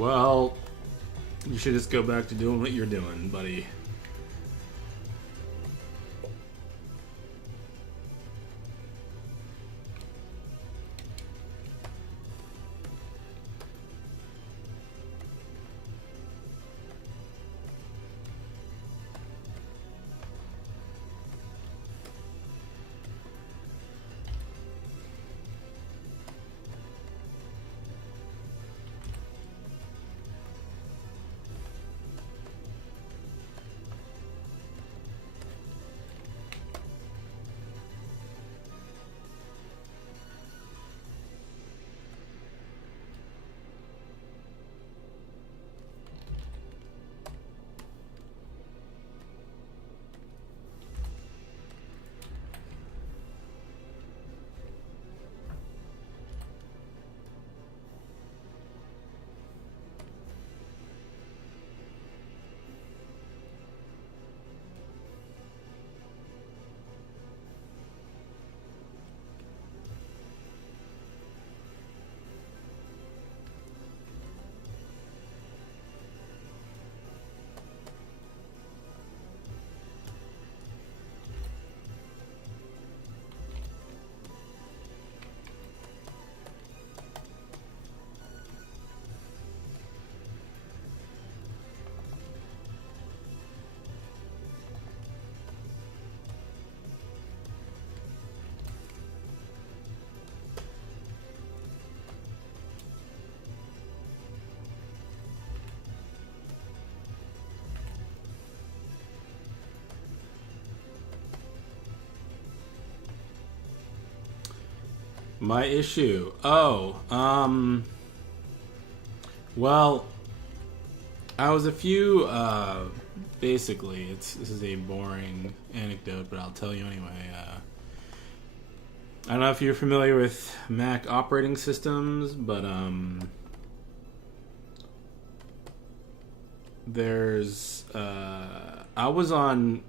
Well, you should just go back to doing what you're doing, buddy. My issue. Oh, well, I was a few, basically, this is a boring anecdote, but I'll tell you anyway. I don't know if you're familiar with Mac operating systems, but, there's, I was on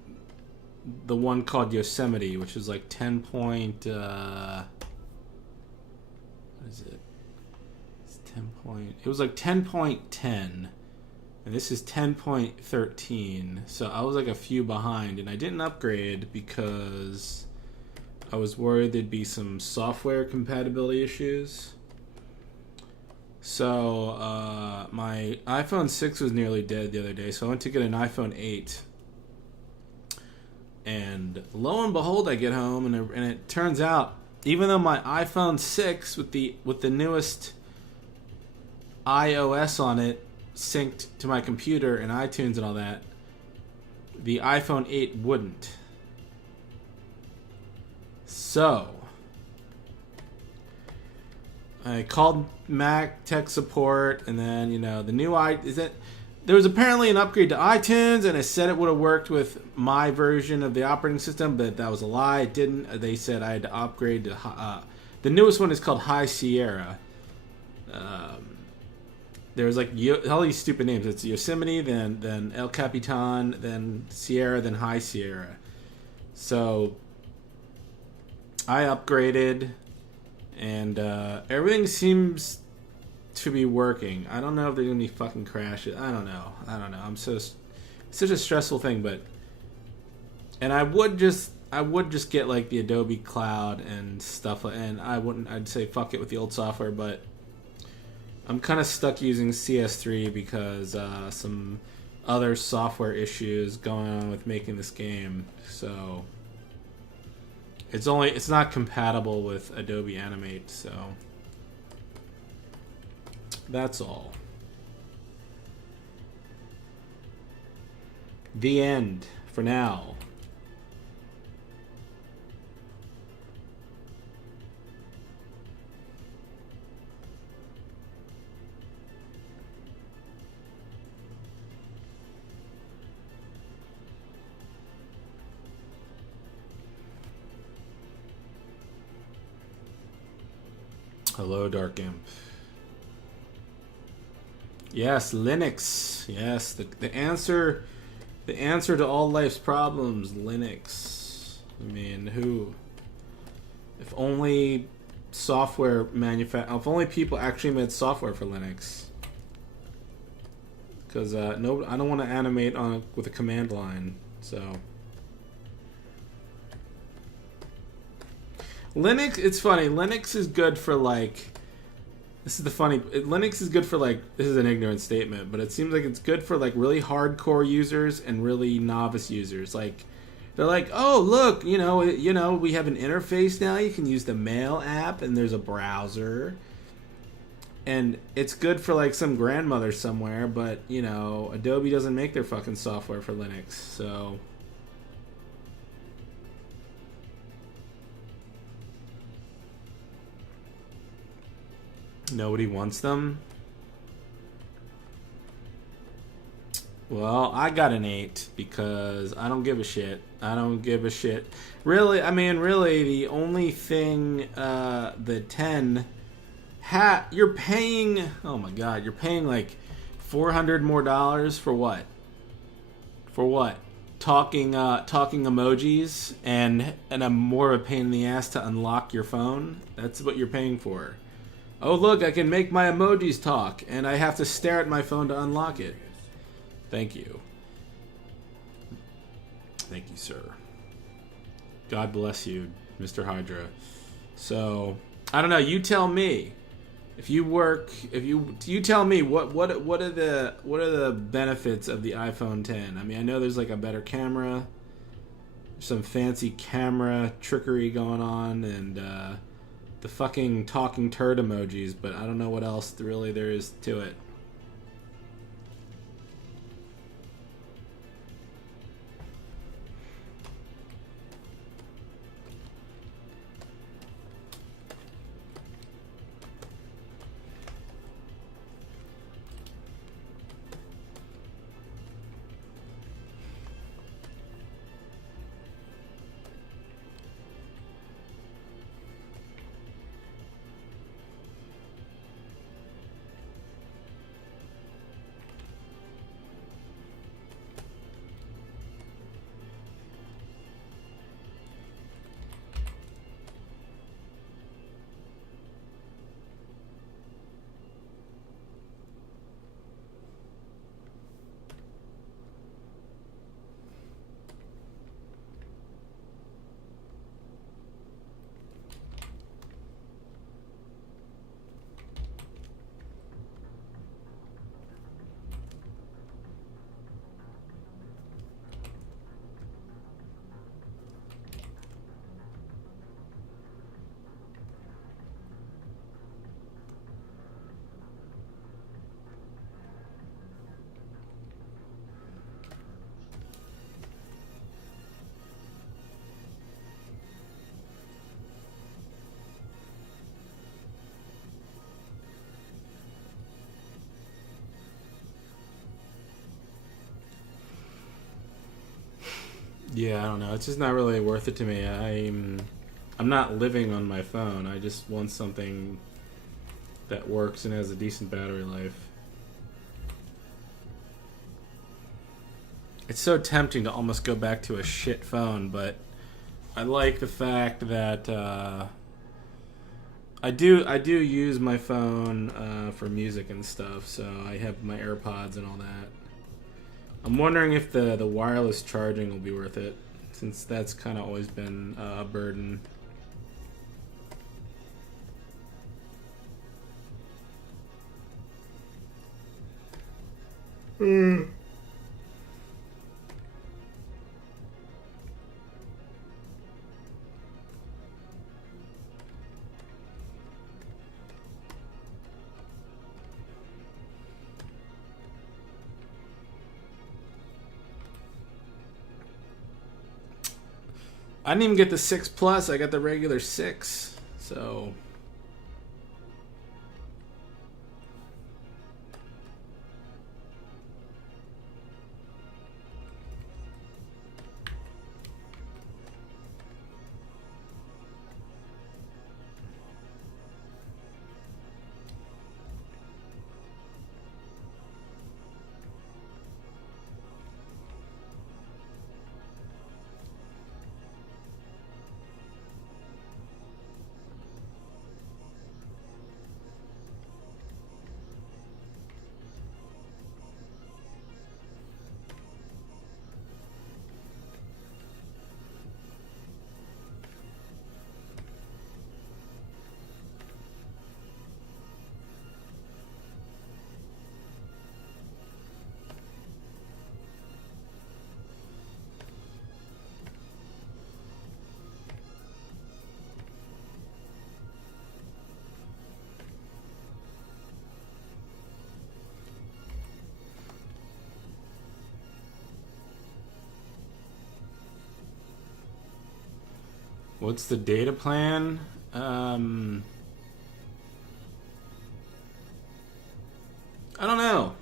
the one called Yosemite, which is like 10 point, what is it? It's 10 point. It was like 10.10, and this is 10.13. So I was like a few behind, and I didn't upgrade because I was worried there'd be some software compatibility issues. So my iPhone 6 was nearly dead the other day, so I went to get an iPhone 8. And lo and behold, I get home, and it turns out, even though my iPhone 6 with the newest iOS on it synced to my computer and iTunes and all that, the iPhone 8 wouldn't. So I called Mac tech support, and then the new there was apparently an upgrade to iTunes, and it said it would have worked with my version of the operating system, but that was a lie. It didn't. They said I had to upgrade to the newest one is called High Sierra. There's like all these stupid names. It's Yosemite, then El Capitan, then Sierra, then High Sierra. So I upgraded, and everything seems to be working. I don't know if there's gonna be fucking crashes. I don't know. It's such a stressful thing, and I would just get like the Adobe Cloud and stuff, and I'd say fuck it with the old software, but I'm kind of stuck using CS3 because some other software issues going on with making this game. So it's not compatible with Adobe Animate, so that's all. The end for now. Hello, Dark Imp. Yes, Linux. Yes, the answer to all life's problems, Linux. I mean, if only if only people actually made software for Linux. because no, I don't want to animate on with a command line. So Linux, it's funny. Linux is good for like. This is the funny. Linux is good for like. This is an ignorant statement, but it seems like it's good for like really hardcore users and really novice users. Like, they're like, oh look, we have an interface now. You can use the Mail app, and there's a browser, and it's good for like some grandmother somewhere. But Adobe doesn't make their fucking software for Linux, so. Nobody wants them. Well, I got an 8 because I don't give a shit. I don't give a shit. Really, really, the only thing the 10 you're paying. Oh my god, you're paying like $400 more for what? For what? Talking emojis and a more of a pain in the ass to unlock your phone. That's what you're paying for. Oh look, I can make my emojis talk, and I have to stare at my phone to unlock it. Thank you. Thank you, sir. God bless you, Mr. Hydra. So, I don't know, you tell me. You tell me what are the benefits of the iPhone 10? I mean, I know there's like a better camera, some fancy camera trickery going on, and the fucking talking turd emojis, but I don't know what else really there is to it. Yeah, I don't know. It's just not really worth it to me. I'm not living on my phone. I just want something that works and has a decent battery life. It's so tempting to almost go back to a shit phone, but I like the fact that I do use my phone for music and stuff. So I have my AirPods and all that. I'm wondering if the wireless charging will be worth it, since that's kind of always been a burden. I didn't even get the 6 Plus. I got the regular 6. So What's the data plan? I don't know.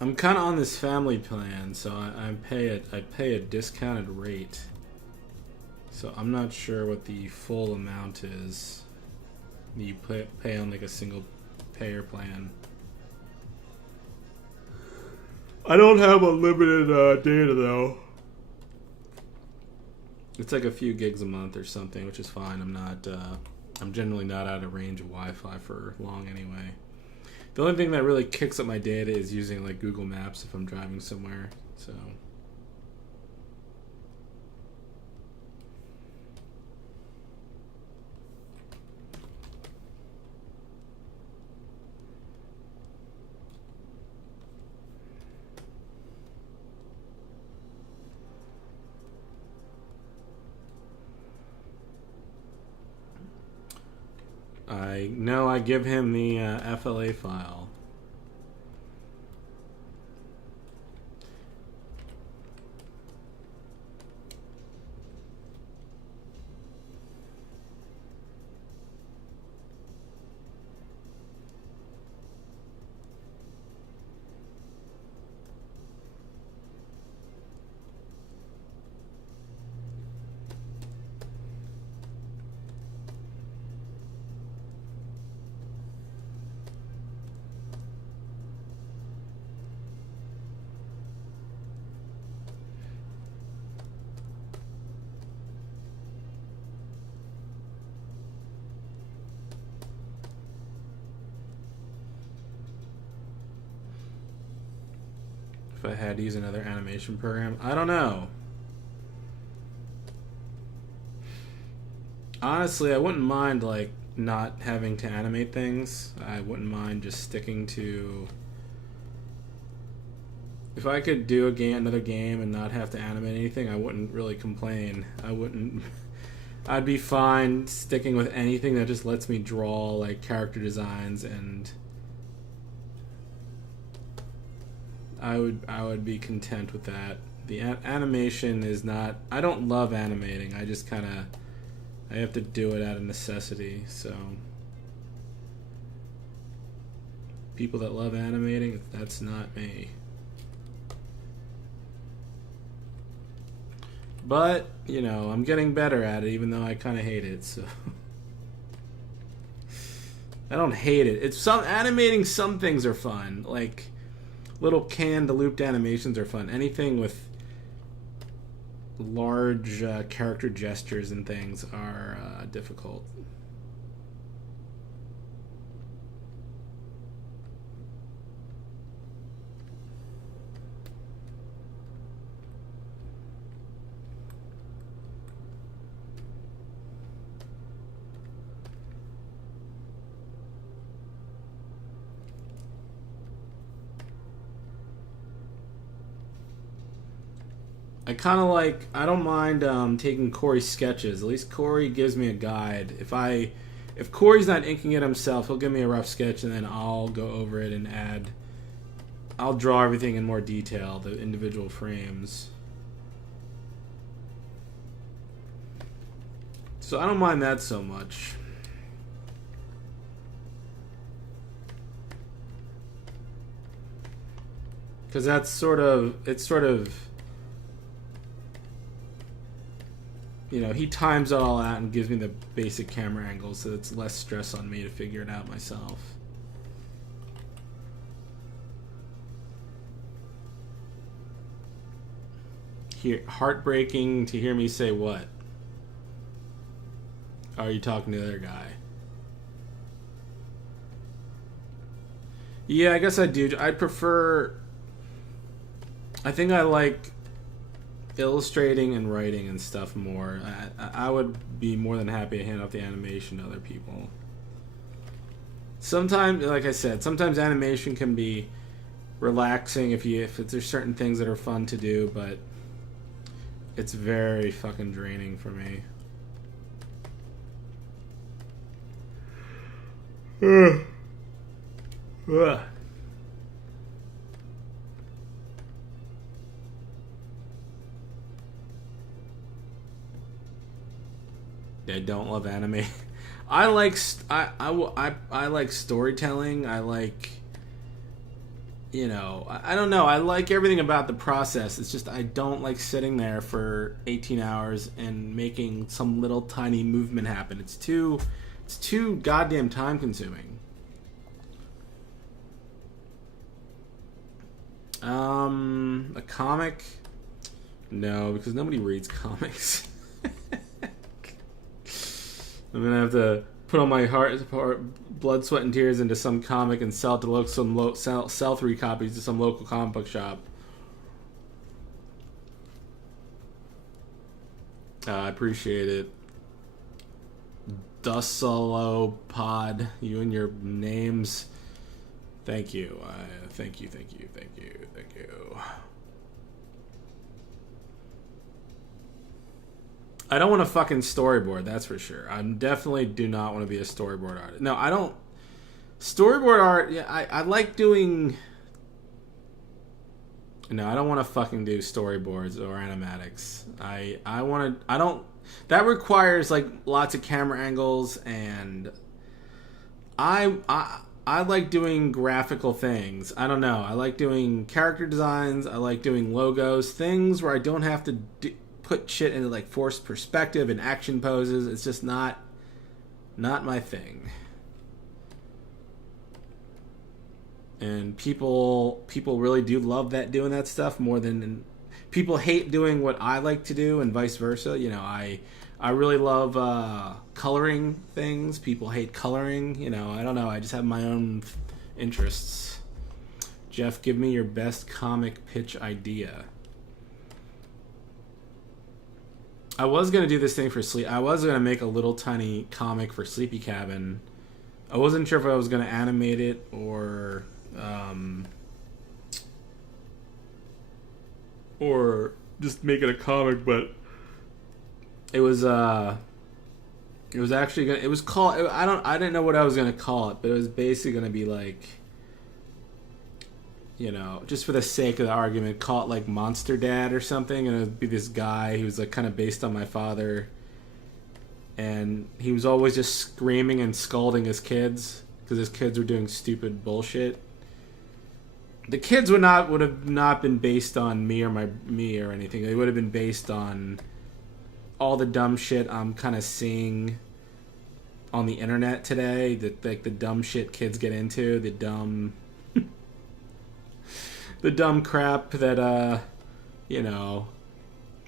I'm kind of on this family plan, so I pay a discounted rate. So I'm not sure what the full amount is. You pay on like a single payer plan. I don't have unlimited data though. It's like a few gigs a month or something, which is fine. I'm generally not out of range of Wi-Fi for long anyway. The only thing that really kicks up my data is using like Google Maps if I'm driving somewhere. So. I know I give him the FLA file. If I had to use another animation program, I don't know. Honestly, I wouldn't mind like not having to animate things. I wouldn't mind just sticking to. If I could do another game and not have to animate anything, I wouldn't really complain. I'd be fine sticking with anything that just lets me draw like character designs, and I would be content with that. The animation is not. I don't love animating. I just kind of. I have to do it out of necessity. So people that love animating, that's not me. But, you know, I'm getting better at it, even though I kind of hate it, so. I don't hate it. Animating some things are fun. Like, little canned looped animations are fun. Anything with large character gestures and things are difficult. I don't mind taking Corey's sketches. At least Corey gives me a guide. If Corey's not inking it himself, he'll give me a rough sketch and then I'll go over it and I'll draw everything in more detail, the individual frames. So I don't mind that so much. Because it's sort of, you know, he times it all out and gives me the basic camera angles, so it's less stress on me to figure it out myself. Heartbreaking to hear me say what? Are you talking to the other guy? Yeah, I guess I do. I think I like illustrating and writing and stuff more. I would be more than happy to hand off the animation to other people. Sometimes, like I said, sometimes animation can be relaxing if there's certain things that are fun to do, but it's very fucking draining for me. Ugh. I don't love anime. I like I like storytelling. I like, you know, I don't know. I like everything about the process. It's just I don't like sitting there for 18 hours and making some little tiny movement happen. It's too goddamn time consuming. A comic? No, because nobody reads comics. I'm gonna have to put all my heart, blood, sweat, and tears into some comic and sell it to sell 3 copies to some local comic book shop. I appreciate it. Dussalo Pod, you and your names. Thank you. Thank you. I don't want to fucking storyboard, that's for sure. I definitely do not want to be a storyboard artist. No, I don't. Storyboard art, yeah, I like doing... No, I don't want to fucking do storyboards or animatics. I don't... That requires, like, lots of camera angles, and... I like doing graphical things. I don't know. I like doing character designs. I like doing logos. Things where I don't have to put shit into, like, forced perspective and action poses. It's just not my thing. And people really do love doing that stuff more than... People hate doing what I like to do and vice versa. You know, I really love coloring things. People hate coloring. You know, I don't know. I just have my own interests. Jeff, give me your best comic pitch idea. I was going to do this thing for sleep. I was going to make a little tiny comic for Sleepy Cabin. I wasn't sure if I was going to animate it or just make it a comic, but it was actually gonna, it was called, I didn't know what I was gonna call it, but it was basically gonna be like, you know, just for the sake of the argument, call it like Monster Dad or something, and it would be this guy who was like kind of based on my father, and he was always just screaming and scolding his kids because his kids were doing stupid bullshit. The kids would have not been based on me or anything. They would have been based on all the dumb shit I'm kind of seeing on the internet today. That, like, the dumb shit kids get into, the dumb crap that you know,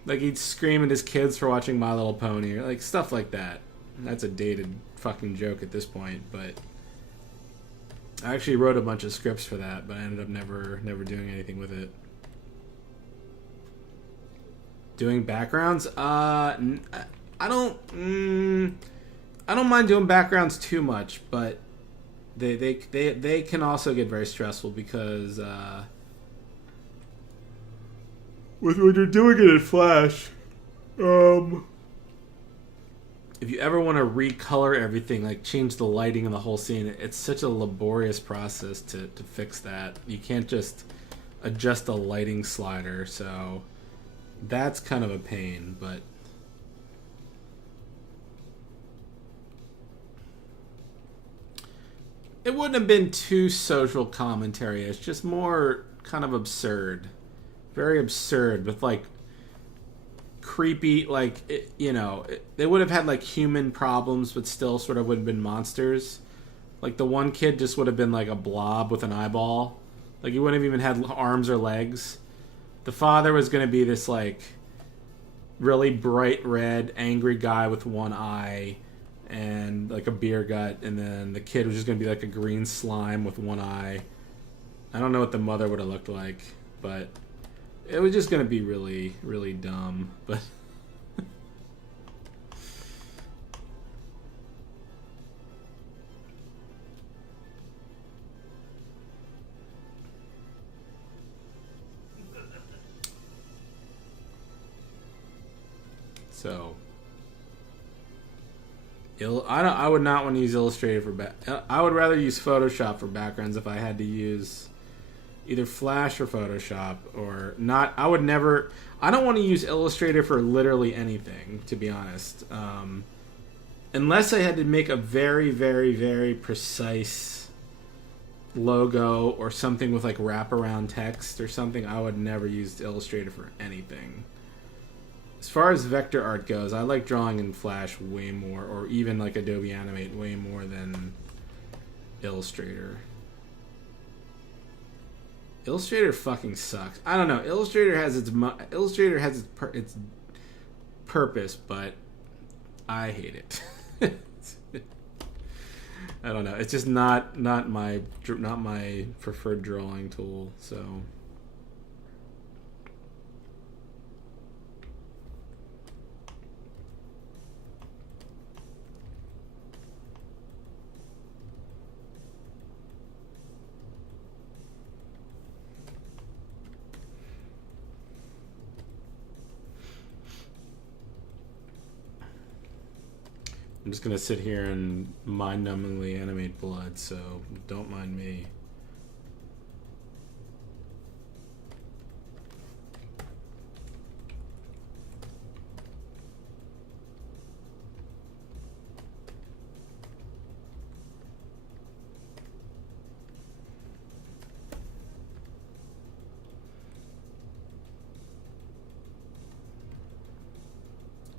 like, he'd scream at his kids for watching My Little Pony or like stuff like that. That's a dated fucking joke at this point, but I actually wrote a bunch of scripts for that, but I ended up never doing anything with it. Doing backgrounds? I don't mind doing backgrounds too much, but they can also get very stressful because when you're doing it in Flash, if you ever want to recolor everything, like change the lighting and the whole scene, it's such a laborious process to fix that. You can't just adjust the lighting slider, so that's kind of a pain, but it wouldn't have been too social commentary. It's just more kind of absurd. Very absurd with, like, creepy, like, you know, they would have had, like, human problems, but still sort of would have been monsters. Like, the one kid just would have been, like, a blob with an eyeball. Like, he wouldn't have even had arms or legs. The father was going to be this, like, really bright red, angry guy with one eye and, like, a beer gut. And then the kid was just going to be, like, a green slime with one eye. I don't know what the mother would have looked like, but it was just going to be really, really dumb. But so I would not want to use Illustrator for I would rather use Photoshop for backgrounds if I had to use either Flash or Photoshop, or not. I would never. I don't want to use Illustrator for literally anything, to be honest. unless I had to make a very, very, very precise logo or something with like wraparound text or something, I would never use Illustrator for anything. As far as vector art goes, I like drawing in Flash way more, or even like Adobe Animate way more than Illustrator. Illustrator fucking sucks. I don't know. Illustrator has its purpose, but I hate it. I don't know. It's just not my preferred drawing tool. So I'm just gonna sit here and mind-numbingly animate blood, so don't mind me.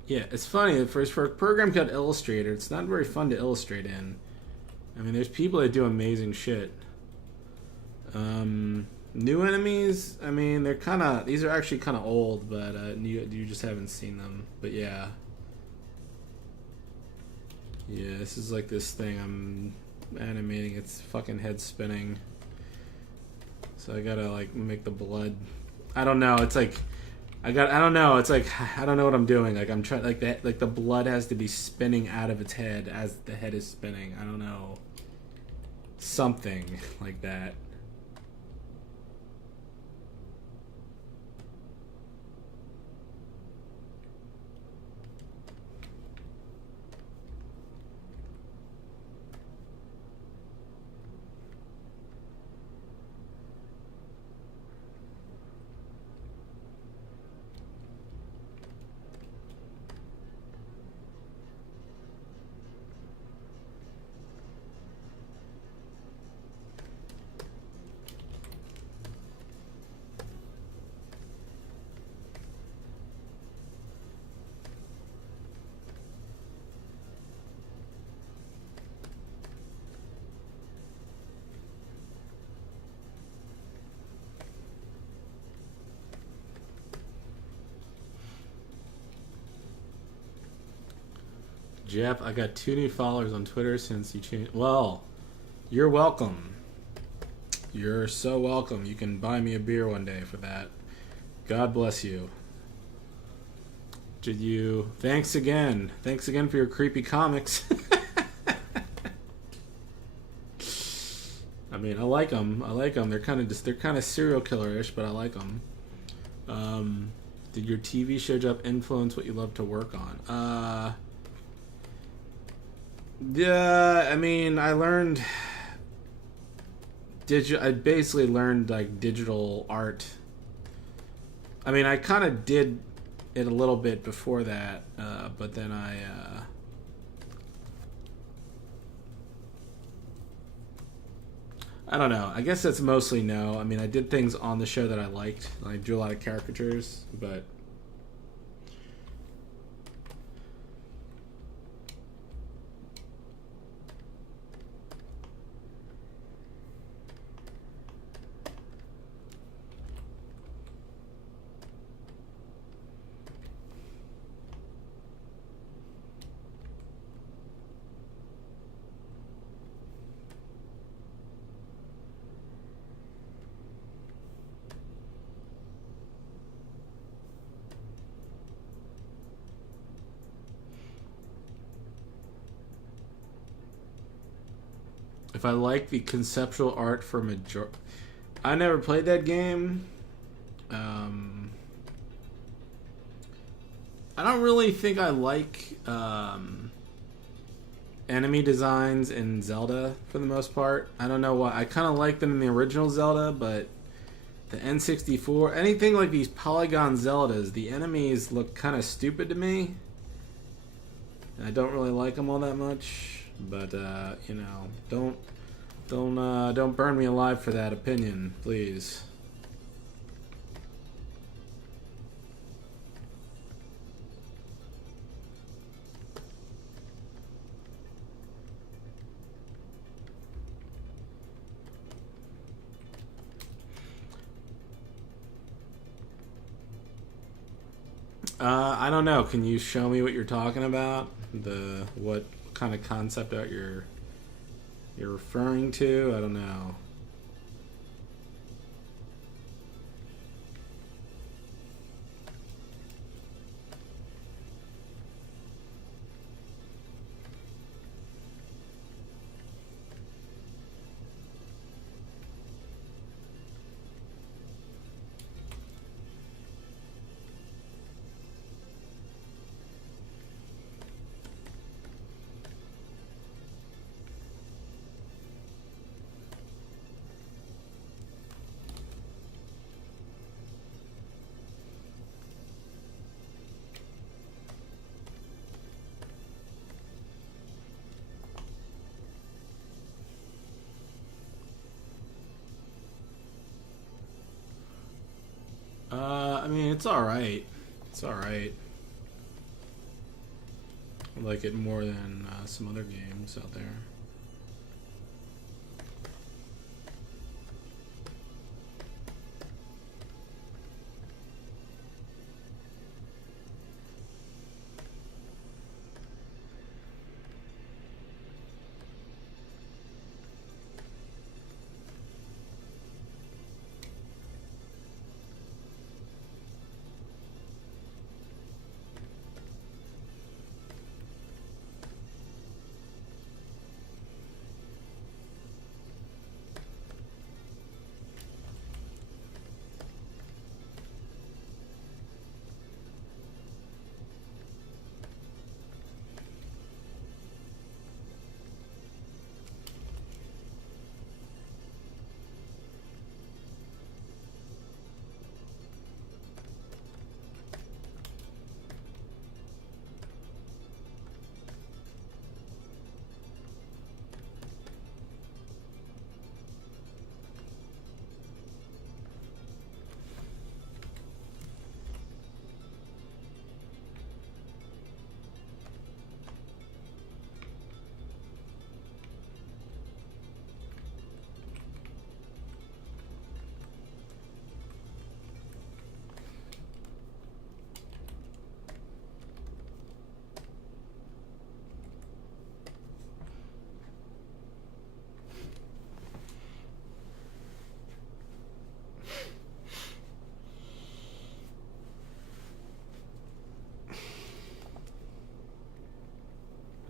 Yeah, it's funny. For a program called Illustrator, it's not very fun to illustrate in. I mean, there's people that do amazing shit. New enemies, I mean, they're kind of... These are actually kind of old, but you just haven't seen them. But yeah. Yeah, this is like this thing I'm animating. It's fucking head spinning. So I gotta, like, make the blood... I don't know, it's like... I don't know. It's like I don't know what I'm doing. Like I'm trying. Like that. Like the blood has to be spinning out of its head as the head is spinning. I don't know. Something like that. Jeff, I got 2 new followers on Twitter since you changed. Well, you're welcome. You're so welcome. You can buy me a beer one day for that. God bless you. Did you? Thanks again. Thanks again for your creepy comics. I mean, I like them. I like them. They're kind of serial killer-ish, but I like them. Did your TV show job influence what you love to work on? Yeah, I mean, I basically learned like digital art. I mean, I kind of did it a little bit before that, but then I don't know. I guess that's mostly no. I mean, I did things on the show that I liked. I drew a lot of caricatures, but if I like the conceptual art for I never played that game. I don't really think I like enemy designs in Zelda for the most part. I don't know why. I kind of like them in the original Zelda, but the N64, anything like these polygon Zeldas, the enemies look kind of stupid to me. I don't really like them all that much, but you know, don't burn me alive for that opinion, please. I don't know. Can you show me what you're talking about? What kind of concept art you're referring to? I don't know. I mean, it's all right. It's all right. I like it more than some other games out there.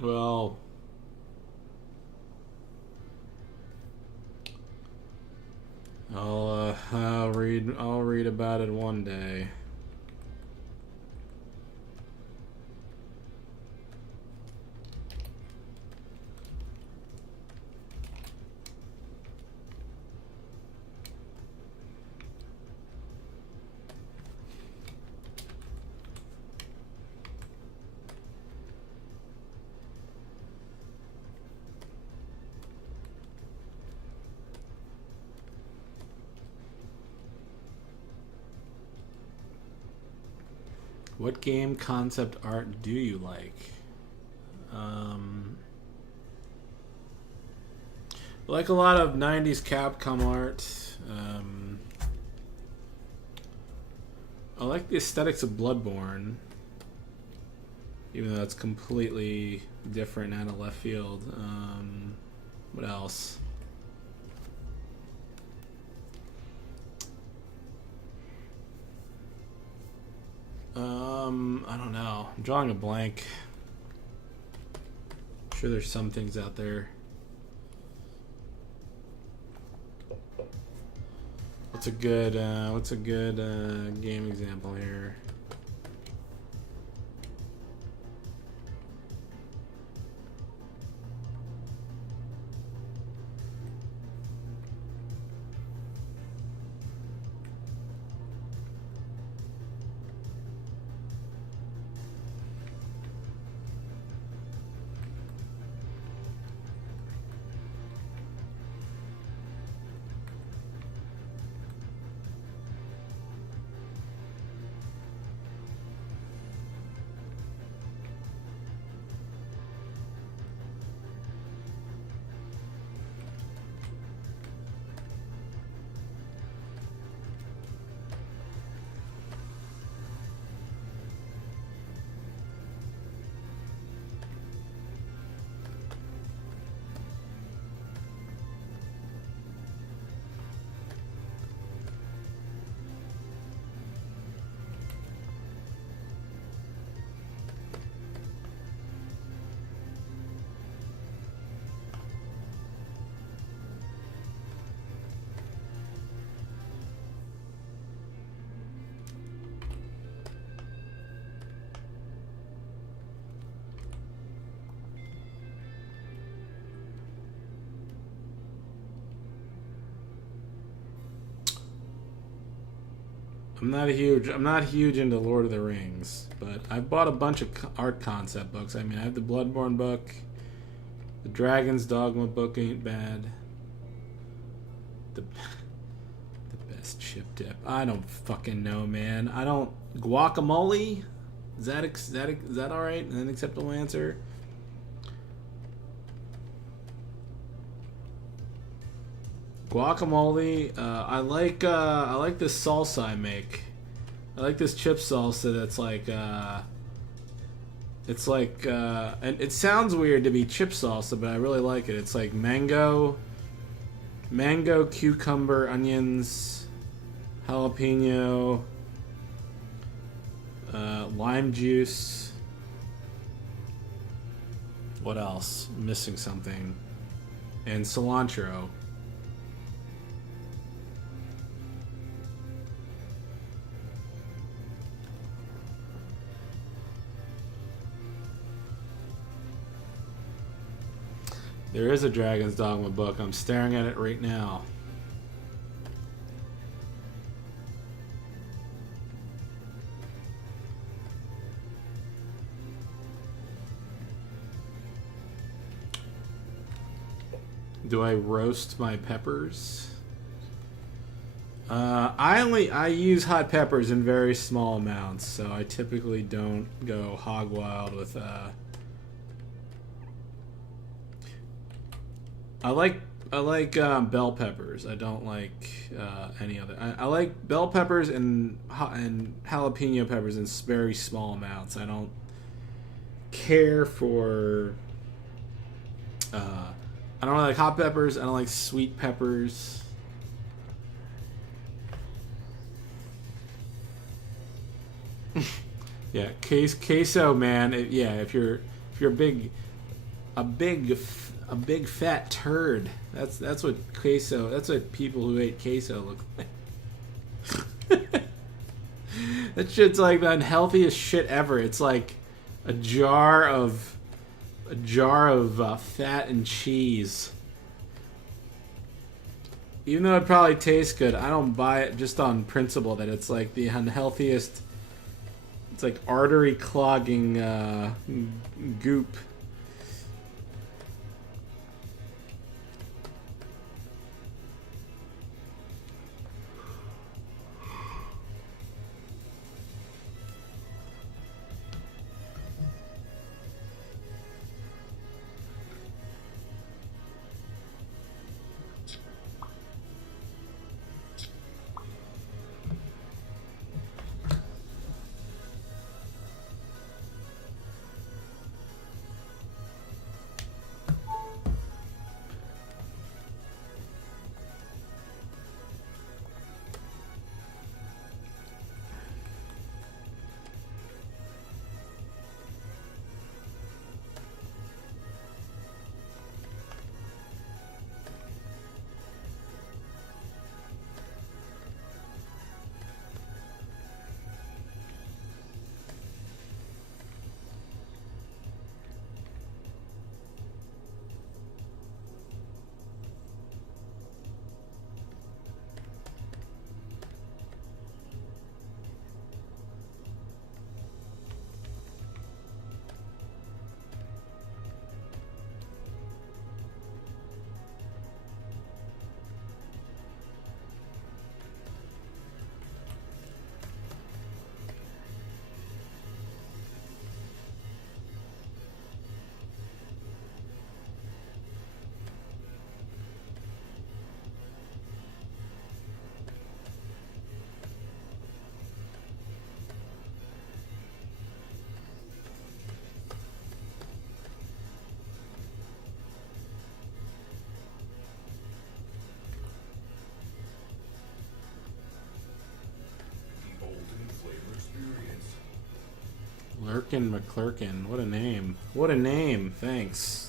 Well, I'll read about it one day. What game concept art do you like? I like a lot of 90s Capcom art. I like the aesthetics of Bloodborne, even though it's completely different and out of left field. What else? I don't know. I'm drawing a blank. I'm sure there's some things out there. What's a good game example here? I'm not huge into Lord of the Rings, but I've bought a bunch of art concept books. I mean, I have the Bloodborne book, the Dragon's Dogma book ain't bad. The best chip dip. I don't fucking know, man. I don't guacamole. Is that all right? An acceptable answer. Guacamole. I like this salsa I make. I like this chip salsa that's like and it sounds weird to be chip salsa, but I really like it. It's like mango, cucumber, onions, jalapeno, lime juice. What else? I'm missing something. And cilantro. There is a Dragon's Dogma book. I'm staring at it right now. Do I roast my peppers? I use hot peppers in very small amounts, so I typically don't go hog wild with I like bell peppers. I don't like any other. I like bell peppers and jalapeno peppers in very small amounts. I don't care for. I don't really like hot peppers. I don't like sweet peppers. Yeah, queso, man. If you're a big fat turd. That's what queso. That's what people who hate queso look like. That shit's like the unhealthiest shit ever. It's like a jar of fat and cheese. Even though it probably tastes good, I don't buy it just on principle that it's like the unhealthiest. It's like artery clogging goop. Lurkin McClurkin. What a name. What a name. Thanks.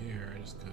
here. I just gotta.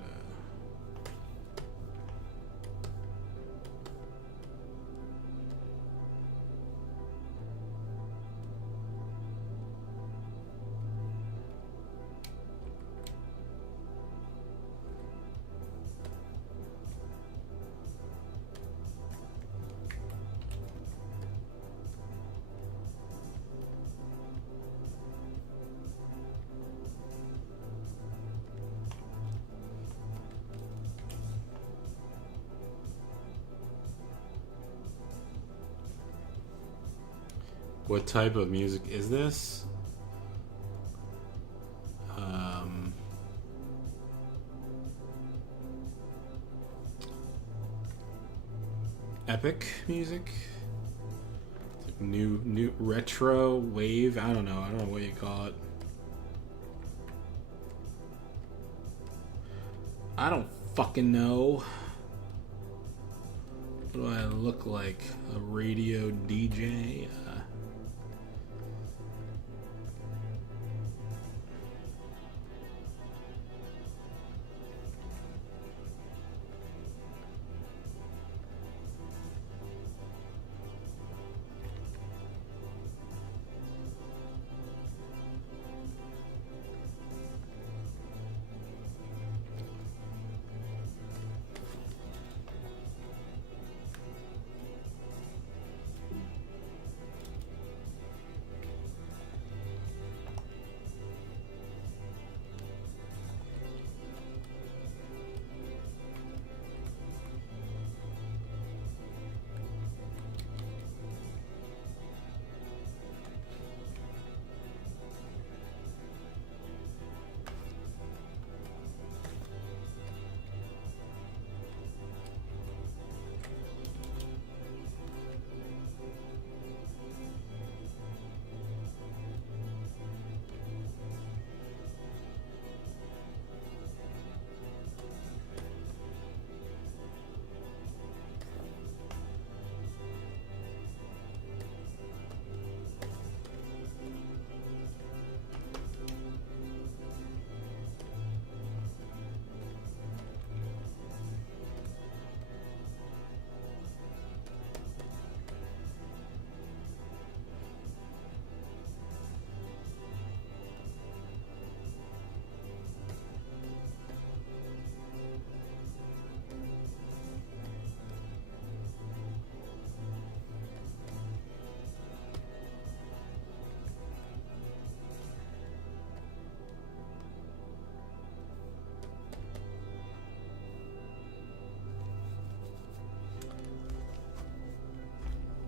What type of music is this? Epic music? Like new retro wave? I don't know what you call it. I don't fucking know. What do I look like? A radio DJ?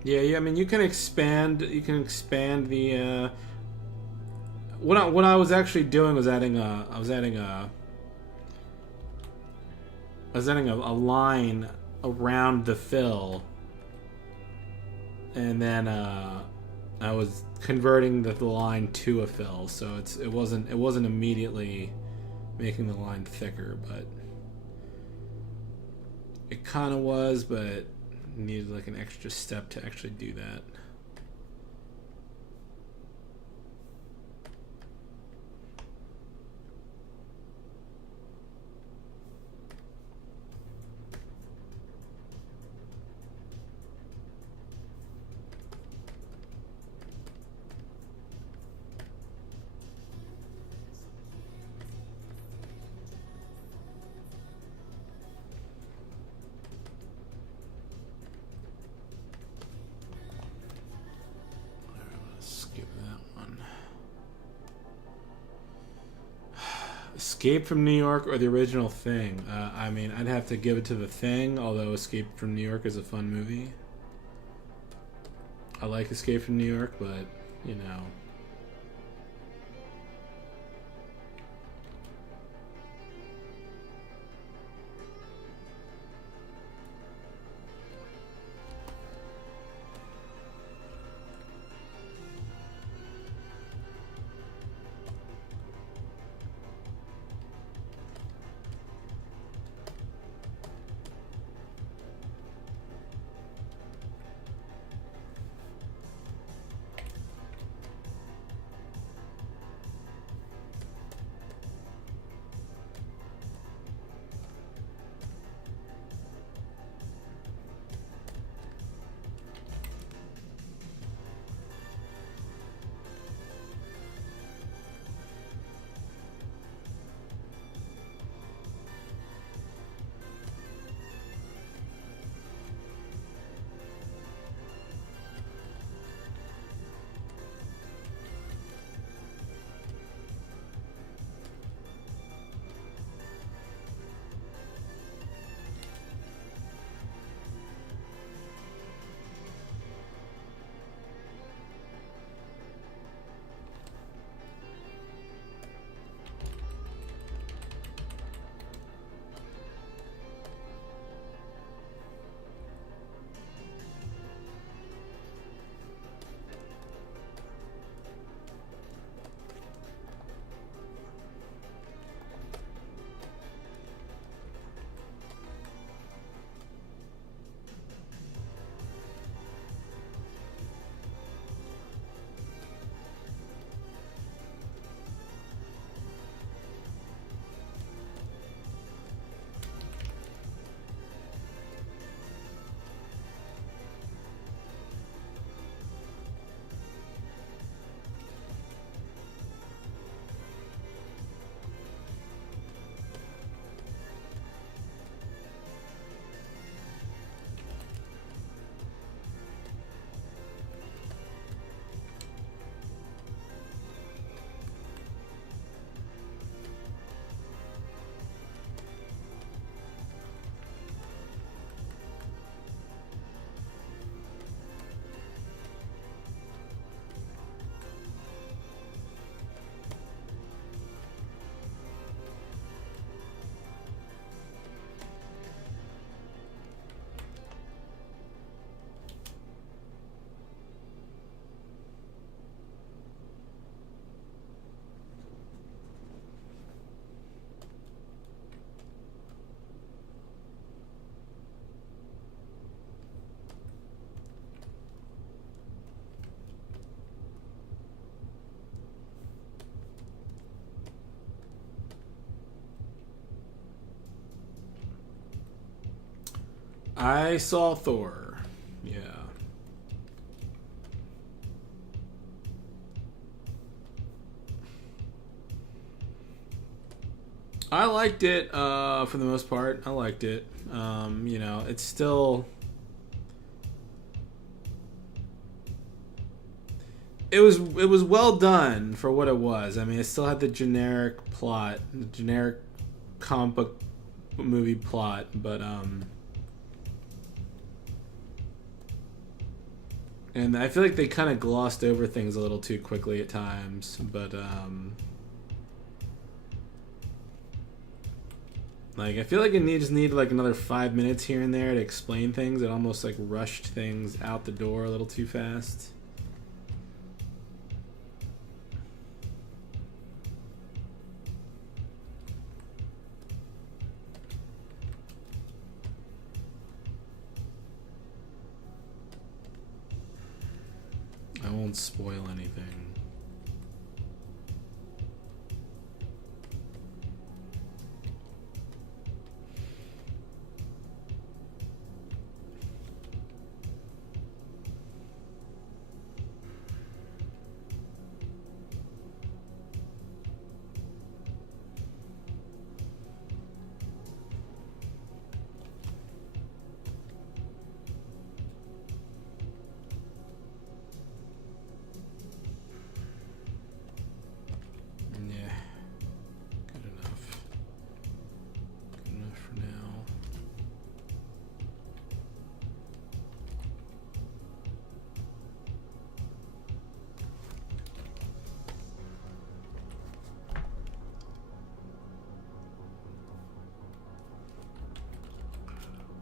Yeah. I mean, you can expand. You can expand the. What I was actually doing was adding a. I was adding a line around the fill, and then I was converting the line to a fill, so it wasn't immediately making the line thicker, but it kind of was, but needed like an extra step to actually do that. Escape from New York or the original Thing? I mean, I'd have to give it to the Thing, although Escape from New York is a fun movie. I like Escape from New York, but, you know. I saw Thor. Yeah. I liked it for the most part. I liked it. You know, it's still. It was well done for what it was. I mean, it still had the generic plot, the generic comic book movie plot, but and I feel like they kind of glossed over things a little too quickly at times, but like I feel like it just needed like another 5 minutes here and there to explain things. It almost like rushed things out the door a little too fast. I won't spoil anything. Yeah. Good enough. Good enough for now.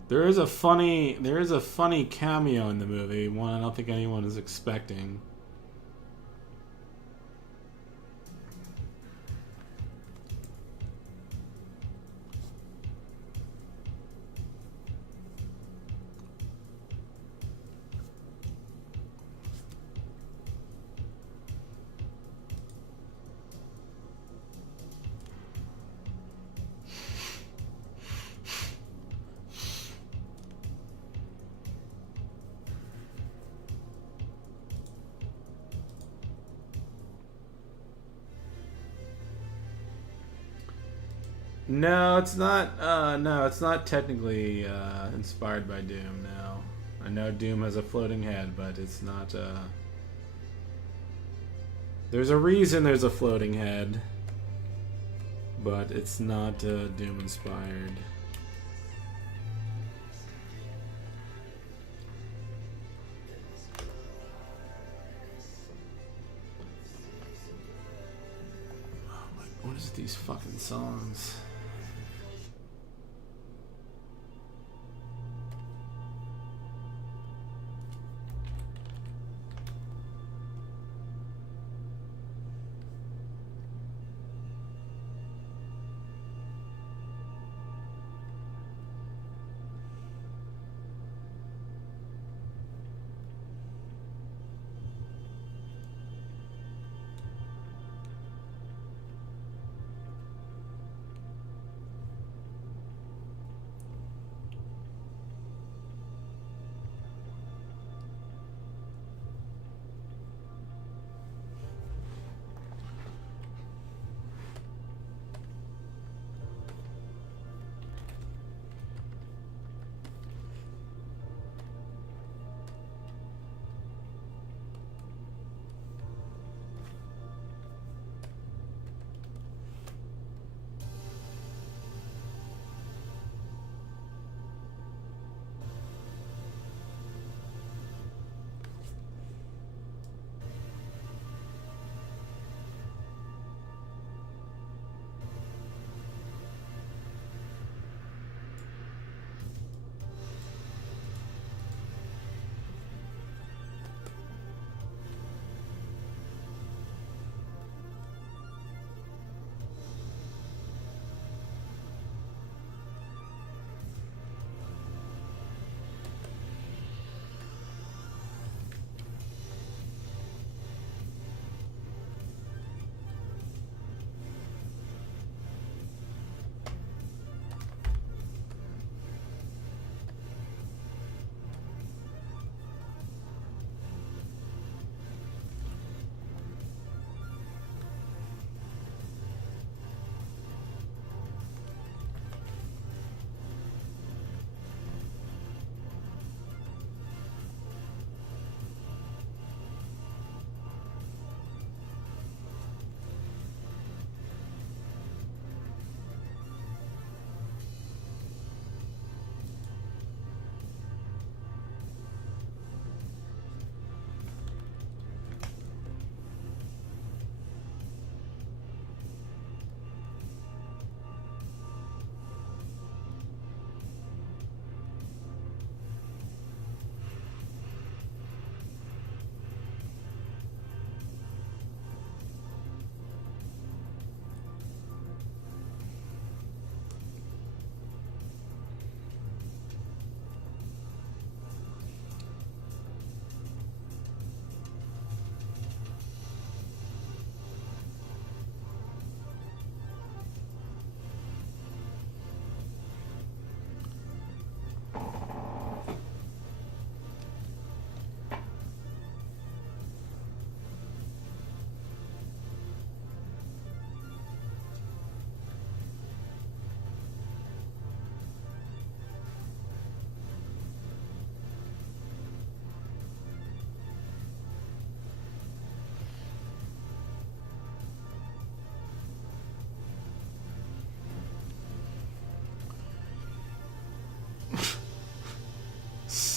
There is a funny cameo in the movie, one I don't think anyone is expecting. No, it's not. No, it's not technically inspired by Doom. No, I know Doom has a floating head, but it's not. There's a reason there's a floating head, but it's not Doom inspired. Oh my, what is these fucking songs?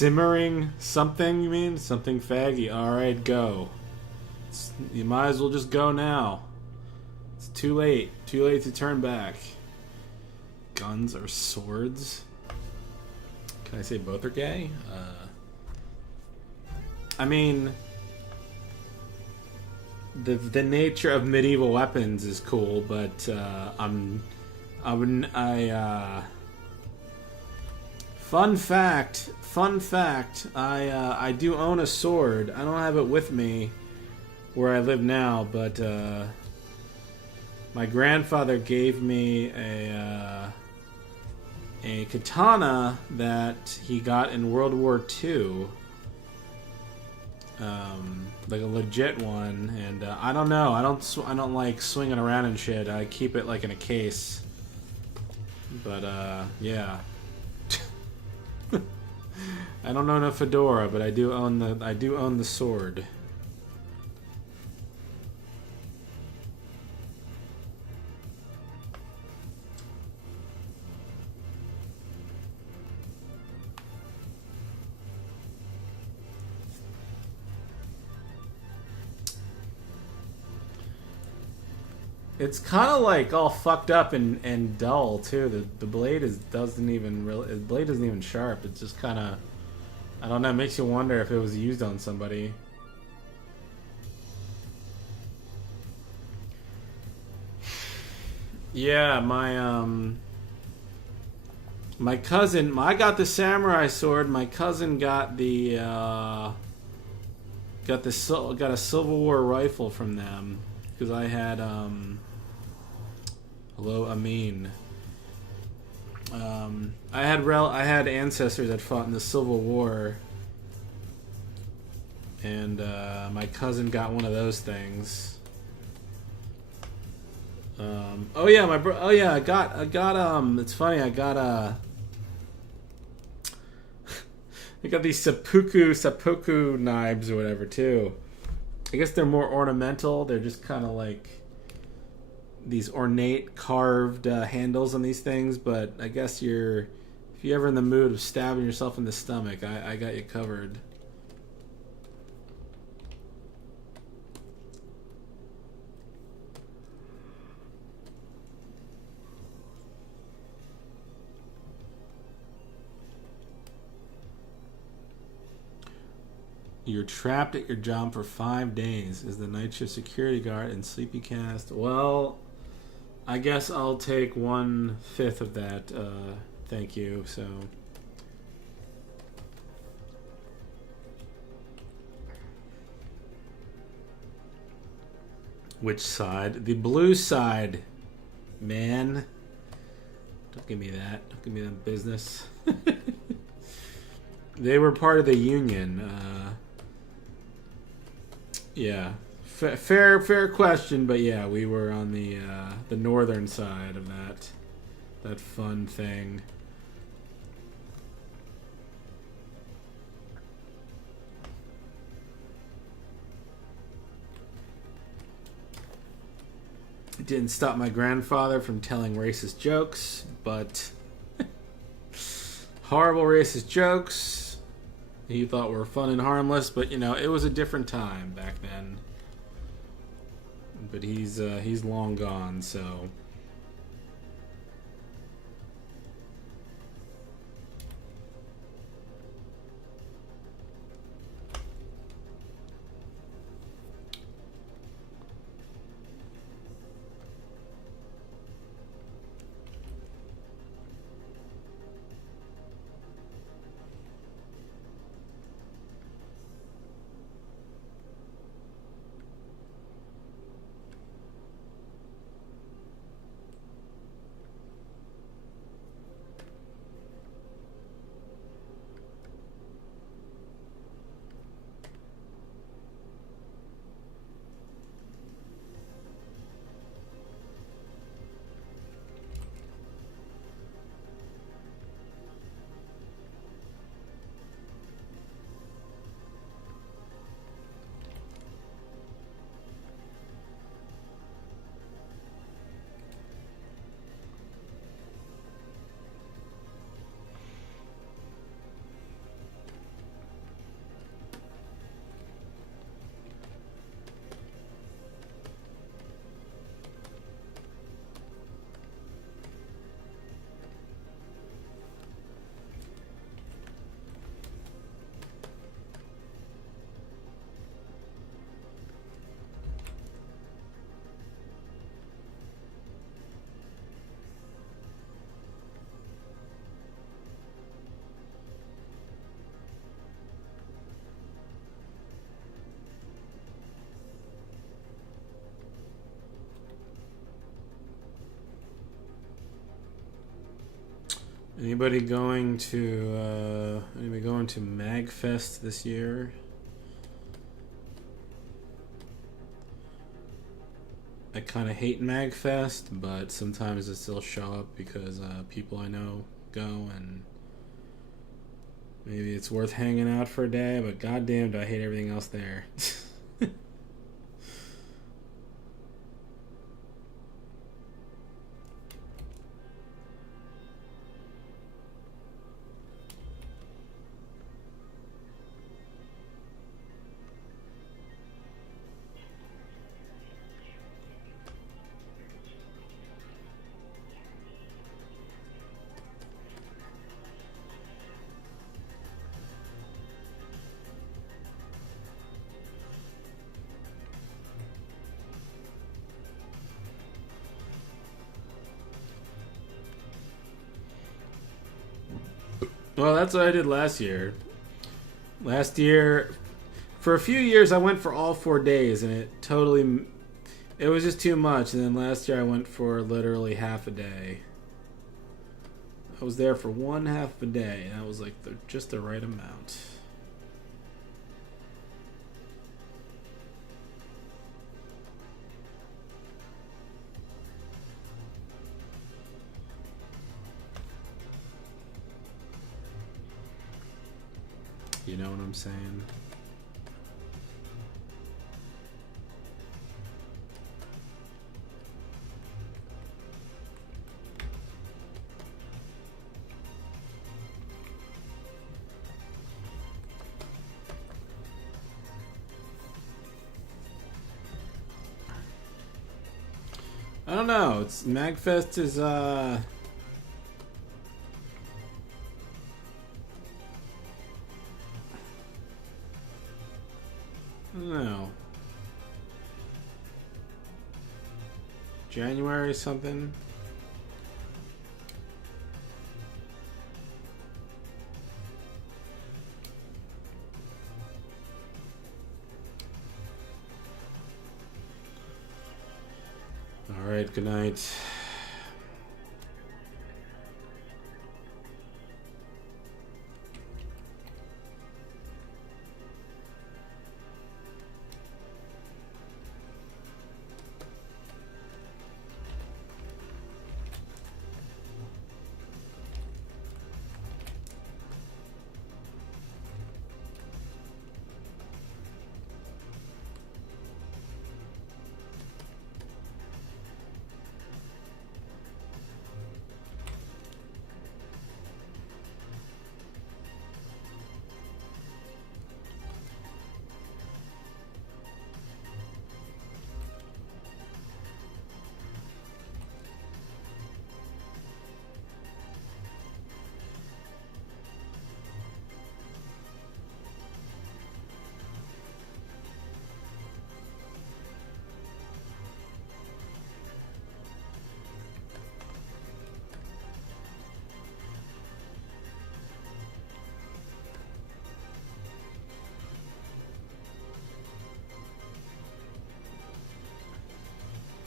Simmering something, you mean? Something faggy. Alright, go. You might as well just go now. It's too late. Too late to turn back. Guns or swords? Can I say both are gay? I mean, the nature of medieval weapons is cool, but fun fact, I do own a sword. I don't have it with me where I live now, but my grandfather gave me a katana that he got in World War II. Like a legit one, and I don't know. I don't like swinging around and shit. I keep it like in a case. But yeah. I don't own a fedora, but I do own the sword. It's kind of like all fucked up and dull too. The blade doesn't even sharp. It's just kind of, I don't know. It makes you wonder if it was used on somebody. Yeah, my cousin. I got the samurai sword. My cousin got a Civil War rifle from them because I had Hello, Amin. I had ancestors that fought in the Civil War, and my cousin got one of those things. Oh yeah, I got. It's funny. I got I got these seppuku knives or whatever too. I guess they're more ornamental. They're just kind of like these ornate carved handles on these things, but I guess if you're ever in the mood of stabbing yourself in the stomach, I got you covered. You're trapped at your job for 5 days as the night shift security guard in Sleepy Cast. Well, I guess I'll take 1/5 of that. Thank you. So, which side? The blue side, man. Don't give me that. Don't give me that business. They were part of the union. Yeah. Fair question, but yeah, we were on the northern side of that fun thing. It didn't stop my grandfather from telling racist jokes, but horrible racist jokes he thought were fun and harmless, but it was a different time back then. But he's long gone, so Anybody going to Magfest this year? I kind of hate Magfest, but sometimes I still show up because people I know go, and maybe it's worth hanging out for a day. But goddamn, do I hate everything else there. Well, that's what I did last year. Last year, for a few years, I went for all 4 days, and it was just too much. And then last year, I went for literally half a day. I was there for one half a day, and that was like just the right amount. You know what I'm saying? I don't know. It's Magfest is I don't know. January something. All right, good night.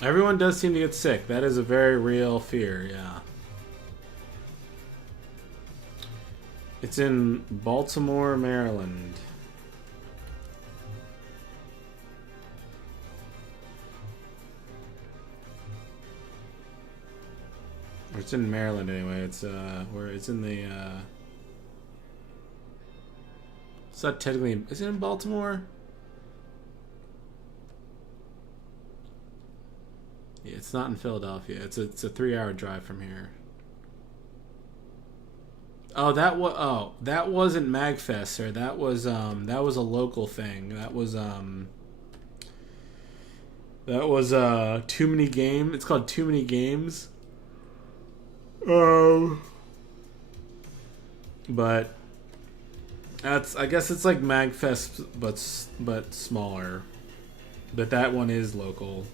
Everyone does seem to get sick. That is a very real fear, yeah. It's in Baltimore, Maryland. Or it's in Maryland anyway. It's where it's in the it's not technically, is it in Baltimore? Yeah, it's not in Philadelphia. It's a 3-hour drive from here. Oh, that wasn't Magfest, sir. That was a local thing. That was Too Many Game. It's called Too Many Games. But I guess it's like Magfest but smaller. But that one is local.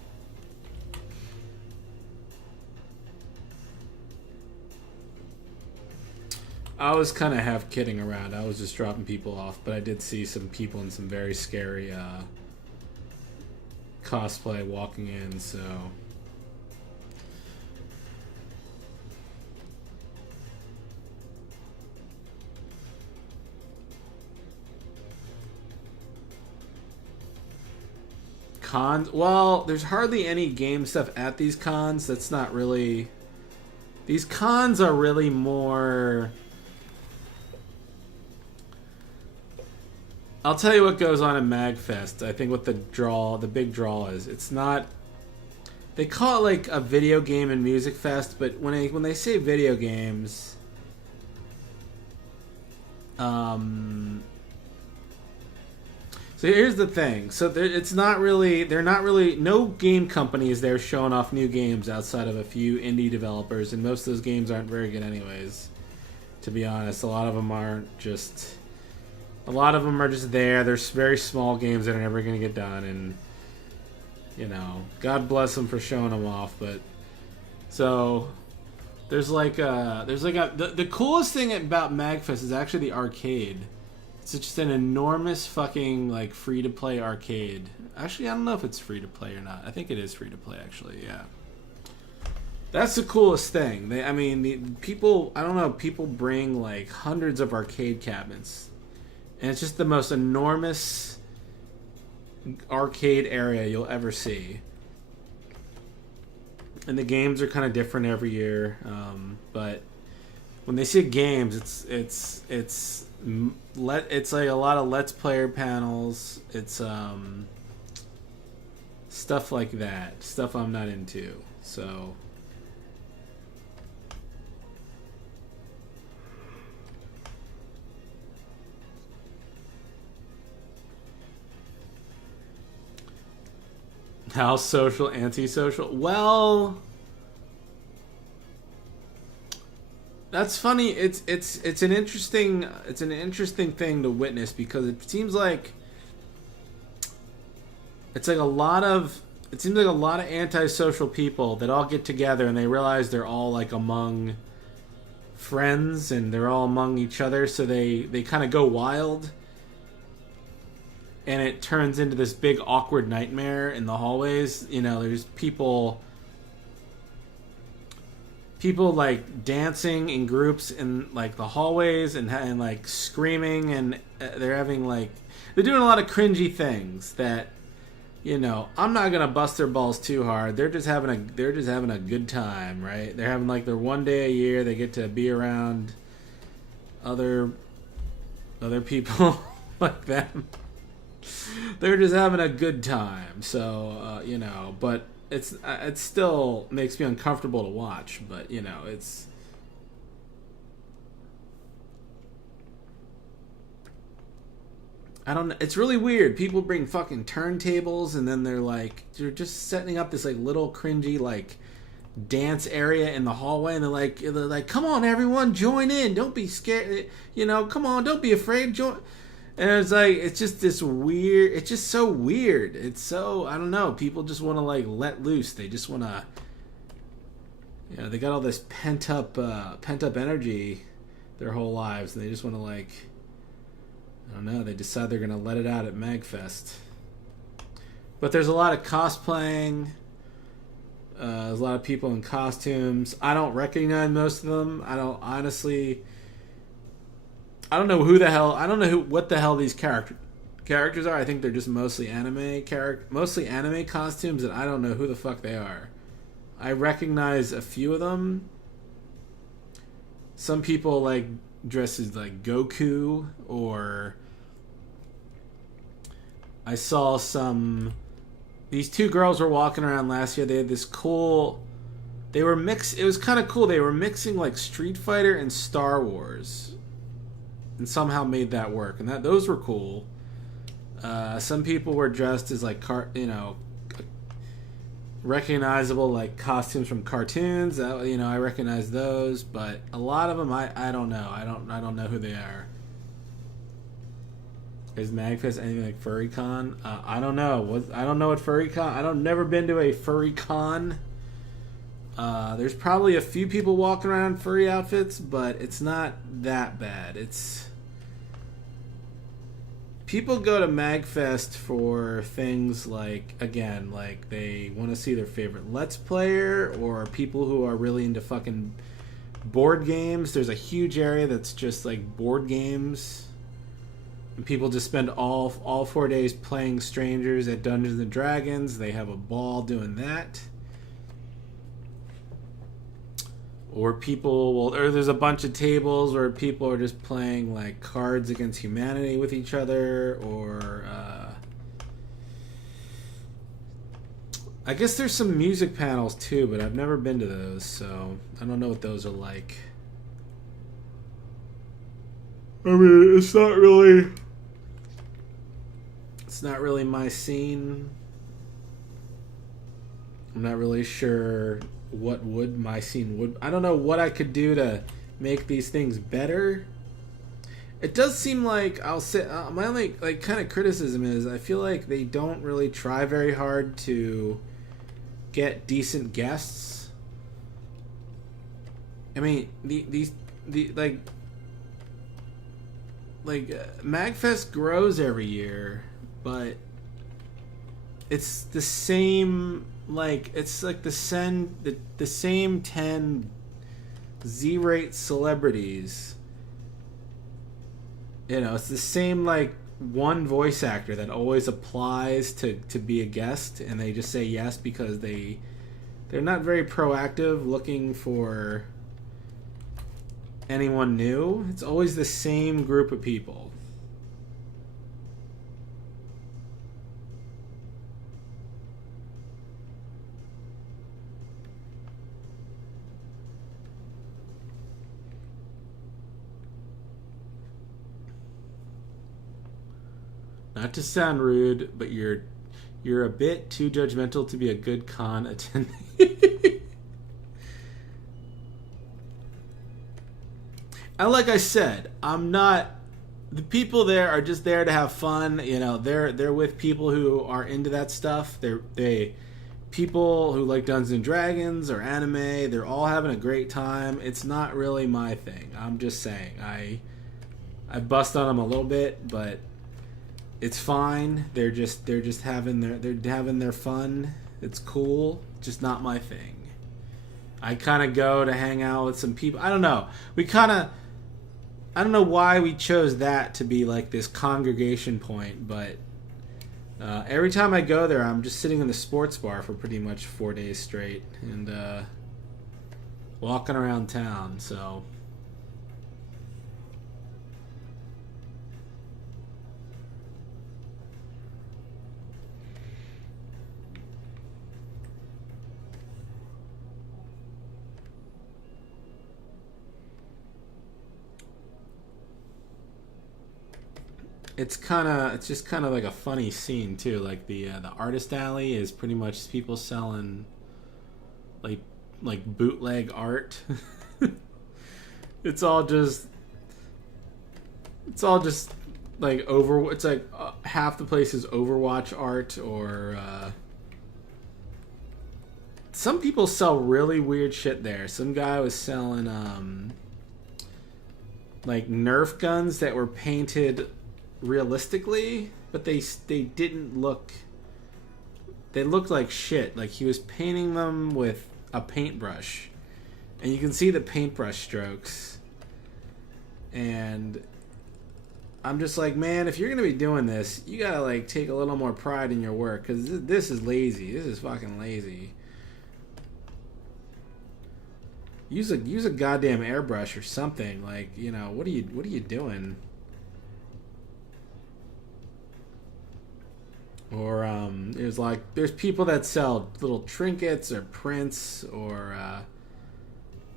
I was kind of half kidding around. I was just dropping people off, but I did see some people in some very scary cosplay walking in, so... cons. Well, there's hardly any game stuff at these cons. That's not really. These cons are really more. I'll tell you what goes on in Magfest. I think what the big draw is. It's not. They call it like a video game and music fest, but when they say video games, so here's the thing. So it's not really. They're not really. No game company is there showing off new games outside of a few indie developers, and most of those games aren't very good, anyways. To be honest, a lot of them aren't just. A lot of them are just there. They're very small games that are never going to get done, and you know, God bless them for showing them off. But so the coolest thing about Magfest is actually the arcade. It's just an enormous fucking like free to play arcade. Actually, I don't know if it's free to play or not. I think it is free to play. Actually, yeah. That's the coolest thing. People bring like hundreds of arcade cabinets. And it's just the most enormous arcade area you'll ever see. And the games are kind of different every year. But when they say games, it's like a lot of Let's Player panels. It's stuff like that. Stuff I'm not into. So. How social, antisocial? Well, that's funny. It's an interesting thing to witness, because it seems like a lot of antisocial people that all get together and they realize they're all like among friends and they're all among each other, so they kind of go wild. And it turns into this big awkward nightmare in the hallways. You know, there's people like dancing in groups in like the hallways and like screaming, and they're doing a lot of cringy things that, you know, I'm not gonna bust their balls too hard. They're just having a good time, right? They're having like their one day a year they get to be around other people like them. They're just having a good time, so you know. But it still makes me uncomfortable to watch. But you know, I don't know. It's really weird. People bring fucking turntables, and then they're just setting up this like little cringy like dance area in the hallway, and they're like, come on everyone, join in. Don't be scared. You know, come on, don't be afraid. Join. And it's like, it's just this weird, it's just so weird. It's so, I don't know, people just want to like let loose. They just want to, you know, they got all this pent up energy their whole lives, and they just want to like, I don't know, they decide they're going to let it out at Magfest. But there's a lot of cosplaying. There's a lot of people in costumes. I don't recognize most of them. I don't know what the hell these characters are. I think they're just mostly anime costumes, and I don't know who the fuck they are. I recognize a few of them. Some people like dress as like Goku, or I saw these two girls were walking around last year. They had this cool. It was kind of cool. They were mixing like Street Fighter and Star Wars, and somehow made that work, and those were cool. Some people were dressed as like recognizable like costumes from cartoons. You know, I recognize those, but a lot of them I don't know. I don't know who they are. Is Magfest anything like FurryCon? I don't know. I don't know what FurryCon. I've never been to a FurryCon. There's probably a few people walking around in furry outfits, but it's not that bad. People go to Magfest for things like, again, like they want to see their favorite Let's Player, or people who are really into fucking board games. There's a huge area that's just like board games. And people just spend all 4 days playing strangers at Dungeons and Dragons. They have a ball doing that. Or there's a bunch of tables where people are just playing like Cards Against Humanity with each other, or I guess there's some music panels too, but I've never been to those, so I don't know what those are like. I mean, it's not really my scene. I'm not really sure what my scene would. I don't know what I could do to make these things better. It does seem like, I'll say, my only like kind of criticism is I feel like they don't really try very hard to get decent guests. I mean, the Magfest grows every year, but it's the same. Like, it's like the same 10 Z-rate celebrities. You know, it's the same like one voice actor that always applies to be a guest, and they just say yes because they're not very proactive looking for anyone new. It's always the same group of people. Not to sound rude, but you're a bit too judgmental to be a good con attendee. And like I said, I'm not. The people there are just there to have fun. You know, they're with people who are into that stuff. They people who like Dungeons and Dragons or anime. They're all having a great time. It's not really my thing. I'm just saying. I bust on them a little bit, but it's fine. They're just having their fun. It's cool. Just not my thing. I kind of go to hang out with some people. I don't know. I don't know why we chose that to be like this congregation point, but every time I go there, I'm just sitting in the sports bar for pretty much 4 days straight and walking around town. So. It's just kind of like a funny scene too. Like the artist alley is pretty much people selling like bootleg art. It's all just like it's like half the place is Overwatch art, or some people sell really weird shit there. Some guy was selling like Nerf guns that were painted realistically, but they didn't look. They looked like shit. Like he was painting them with a paintbrush, and you can see the paintbrush strokes. And I'm just like, man, if you're gonna be doing this, you gotta like take a little more pride in your work, because this is lazy. This is fucking lazy. Use a goddamn airbrush or something. Like, you know, what are you doing? Or there's people that sell little trinkets or prints, or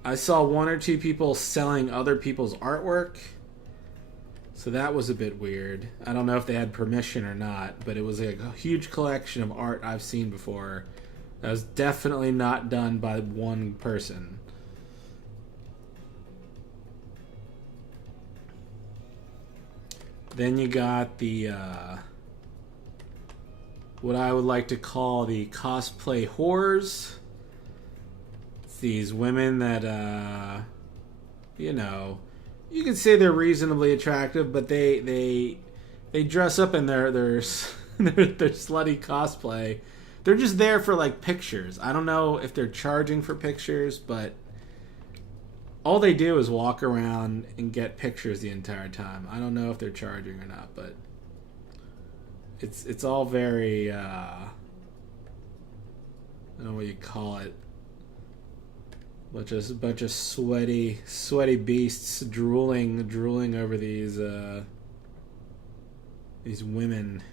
I saw one or two people selling other people's artwork. So that was a bit weird. I don't know if they had permission or not, but it was like a huge collection of art I've seen before. That was definitely not done by one person. Then you got the what I would like to call the cosplay whores. It's these women that, you know, you could say they're reasonably attractive, but they dress up in their slutty cosplay. They're just there for like pictures. I don't know if they're charging for pictures, but all they do is walk around and get pictures the entire time. I don't know if they're charging or not, but it's all very I don't know what you call it. Bunch of sweaty beasts drooling over these women.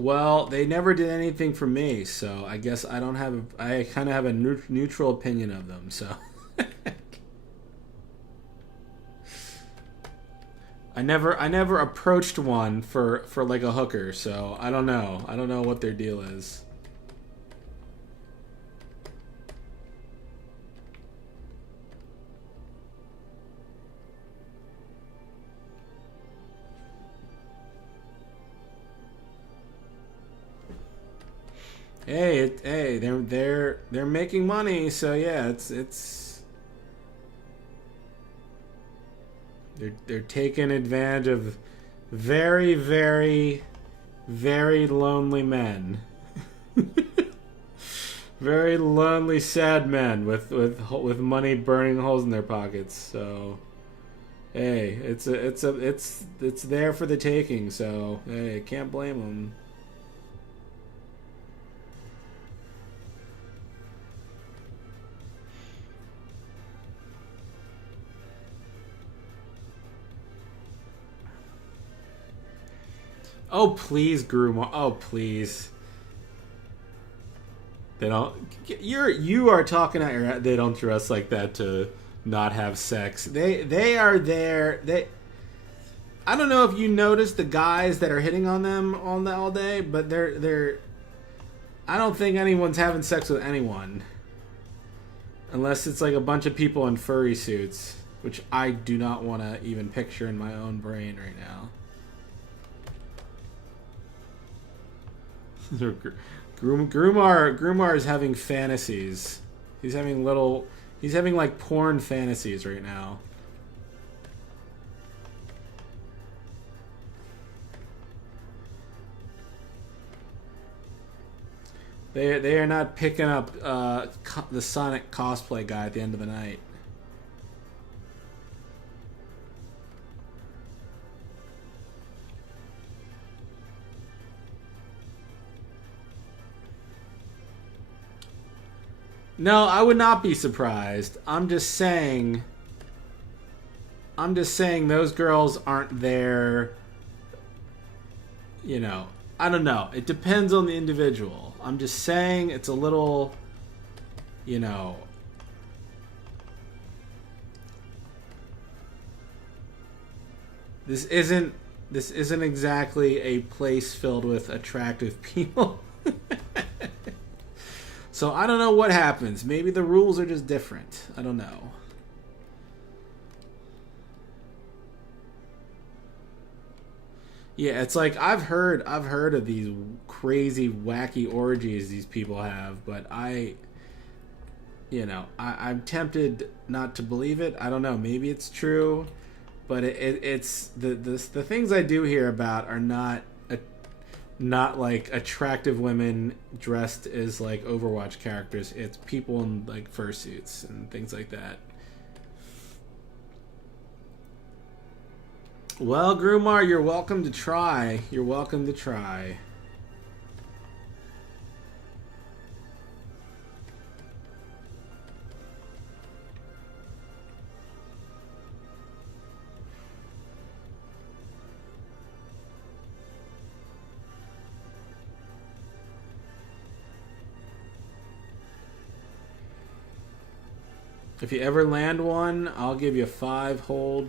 Well, they never did anything for me, so I guess I don't have. I kind of have a neutral opinion of them. So I never approached one for like a hooker. So I don't know. I don't know what their deal is. Hey, they're making money, so yeah, it's they're taking advantage of very lonely men, very lonely, sad men with money burning holes in their pockets. So hey, it's there for the taking. So hey, can't blame them. Oh please, Grumar. Oh please. They don't. You are talking out your. They don't dress like that to not have sex. They are there. I don't know if you noticed the guys that are hitting on them all day, but they're. I don't think anyone's having sex with anyone, unless it's like a bunch of people in furry suits, which I do not want to even picture in my own brain right now. Grumar is having fantasies. He's having like porn fantasies right now. They are not picking up the Sonic cosplay guy at the end of the night. No, I would not be surprised. I'm just saying those girls aren't there. You know, I don't know. It depends on the individual. I'm just saying it's a little, you know. This isn't exactly a place filled with attractive people. So I don't know what happens. Maybe the rules are just different. I don't know. Yeah, it's like I've heard of these crazy wacky orgies these people have, but I'm tempted not to believe it. I don't know. Maybe it's true, but it's the things I do hear about are not like attractive women dressed as like Overwatch characters. It's people in like fursuits and things like that. Well, Grumar, you're welcome to try. You're welcome to try. If you ever land one, I'll give you $5 whole.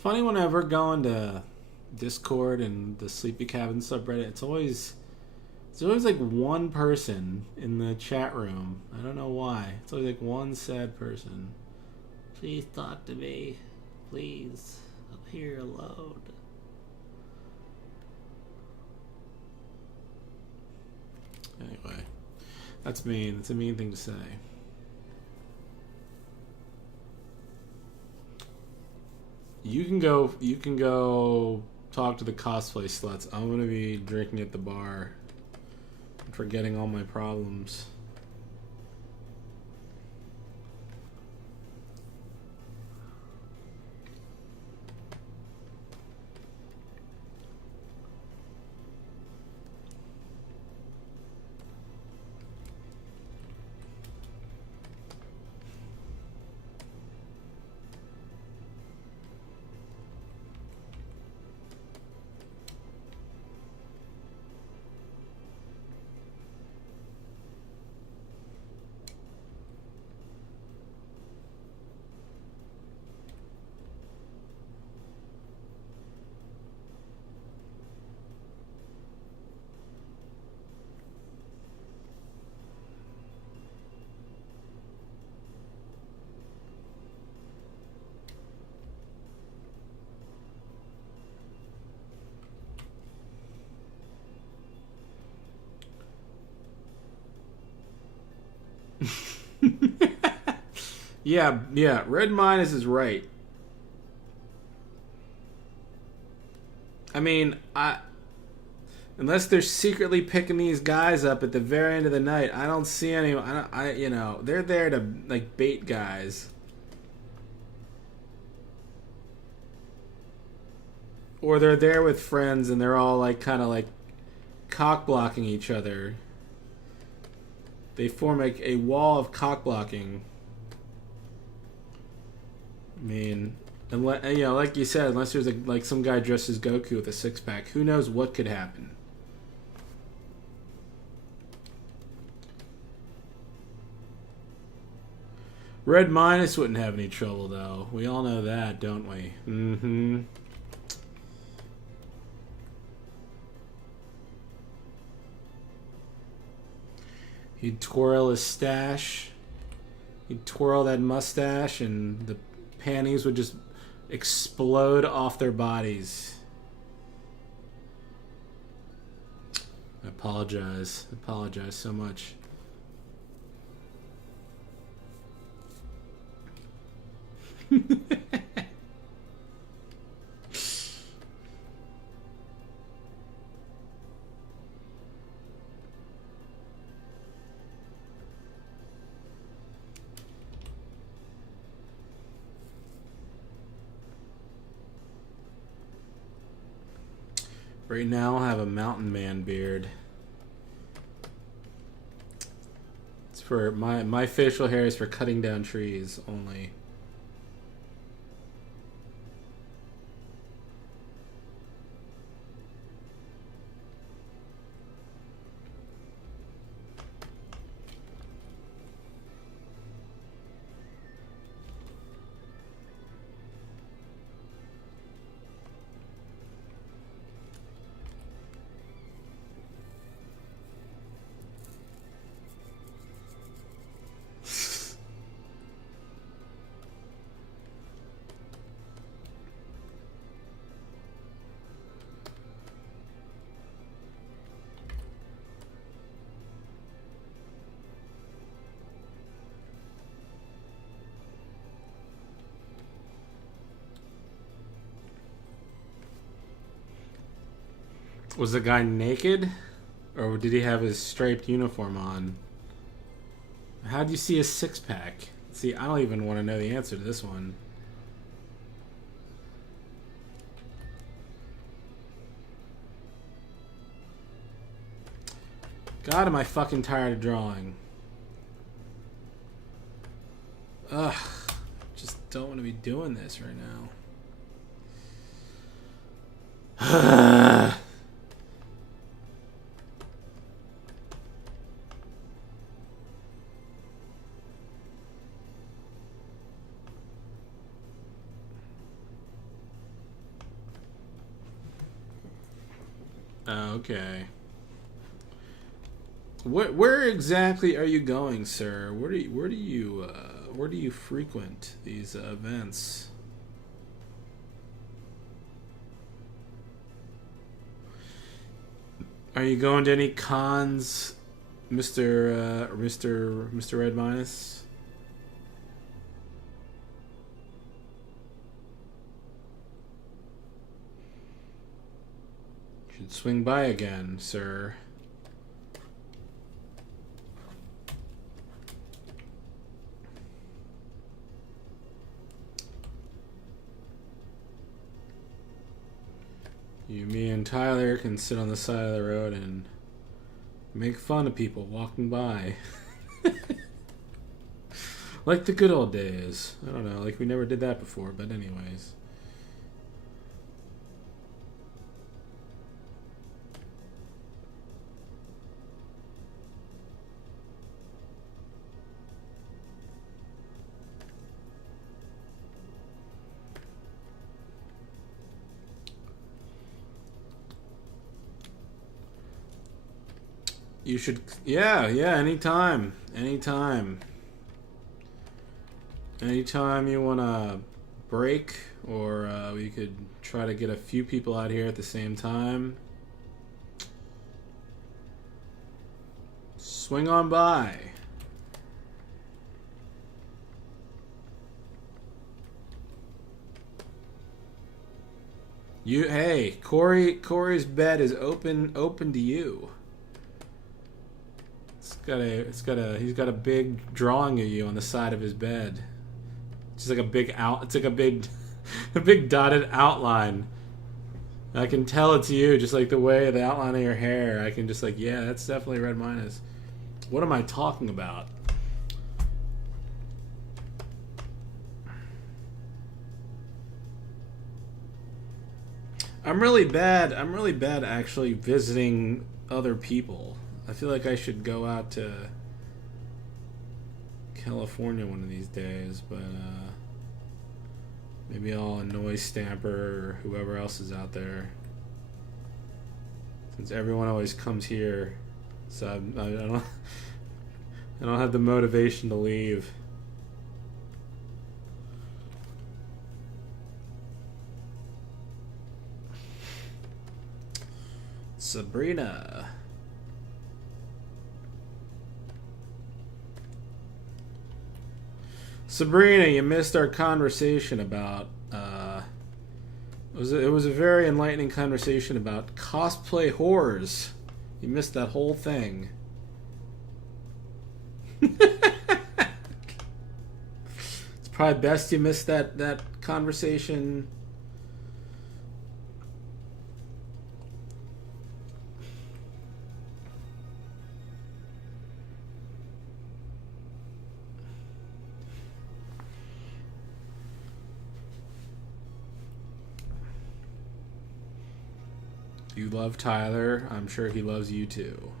funny whenever going to Discord and the Sleepy Cabin subreddit. It's always like one person in the chat room. I don't know why. It's always like one sad person. Please talk to me. Please. I'm here alone. Anyway. That's mean. That's a mean thing to say. You can go talk to the cosplay sluts. I'm gonna be drinking at the bar. Forgetting all my problems. Yeah, Red Minus is right. I mean, unless they're secretly picking these guys up at the very end of the night, I don't see any. They're there to like bait guys, or they're there with friends and they're all like kind of like cock blocking each other. They form a wall of cock blocking. I mean, like you said, unless there's like some guy dressed as Goku with a six-pack, who knows what could happen? Red Minus wouldn't have any trouble, though. We all know that, don't we? Mm-hmm. He'd twirl his stash. He'd twirl that mustache, and the panties would just explode off their bodies. I apologize. I apologize so much. Right now, I have a mountain man beard. It's for my facial hair is for cutting down trees only. Was the guy naked? Or did he have his striped uniform on? How do you see a six-pack? See, I don't even want to know the answer to this one. God, am I fucking tired of drawing. Ugh. Just don't want to be doing this right now. Okay. Where exactly are you going, sir? Where do you frequent these events? Are you going to any cons, Mr. Red Minus? Should swing by again, sir. You, me, and Tyler can sit on the side of the road and make fun of people walking by. Like the good old days. I don't know, like we never did that before, but anyways. You should, yeah, anytime. Anytime you want to break, or we could try to get a few people out here at the same time. Swing on by. Hey, Corey's bed is open to you. He's got a big drawing of you on the side of his bed. It's like a big it's like a big a big dotted outline. I can tell it's you, just like the way the outline of your hair. I can just like, yeah, that's definitely Red Minus. What am I talking about? I'm really bad actually visiting other people. I feel like I should go out to California one of these days, but maybe I'll annoy Stamper or whoever else is out there. Since everyone always comes here, so I don't have the motivation to leave. Sabrina. Sabrina, you missed our conversation about it was a very enlightening conversation about cosplay whores. You missed that whole thing. It's probably best you missed that conversation. You love Tyler. I'm sure he loves you too.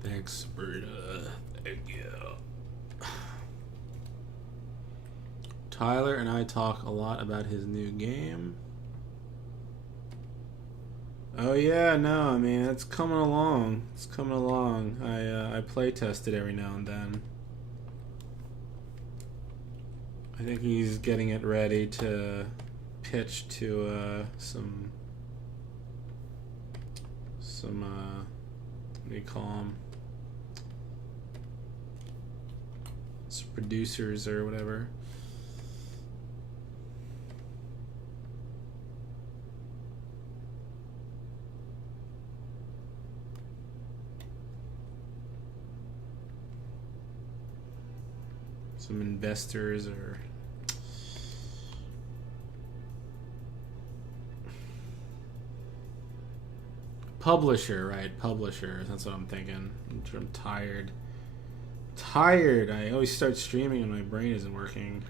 Thanks, Sabrina. Thank you. Tyler and I talk a lot about his new game. Oh yeah, no, I mean it's coming along. It's coming along. I play test it every now and then. I think he's getting it ready to pitch to some what do you call them? producers or whatever. Some investors or publisher, right? Publisher. That's what I'm thinking. I'm tired. I always start streaming and my brain isn't working.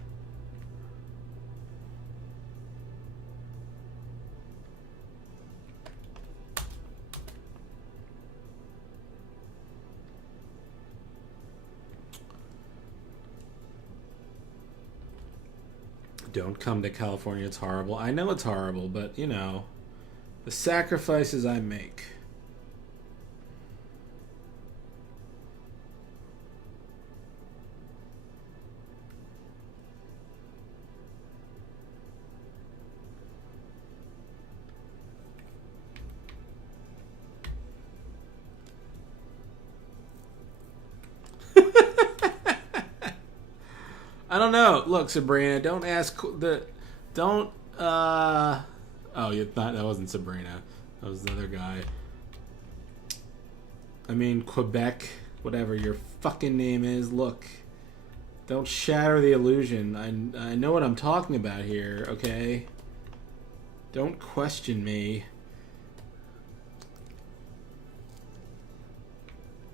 Don't come to California. It's horrible. I know it's horrible, but you know, the sacrifices I make. I don't know. Look, Sabrina, don't ask the. Don't. Oh, you thought that wasn't Sabrina. That was the other guy. I mean, Quebec, whatever your fucking name is. Look, don't shatter the illusion. I know what I'm talking about here. Okay. Don't question me.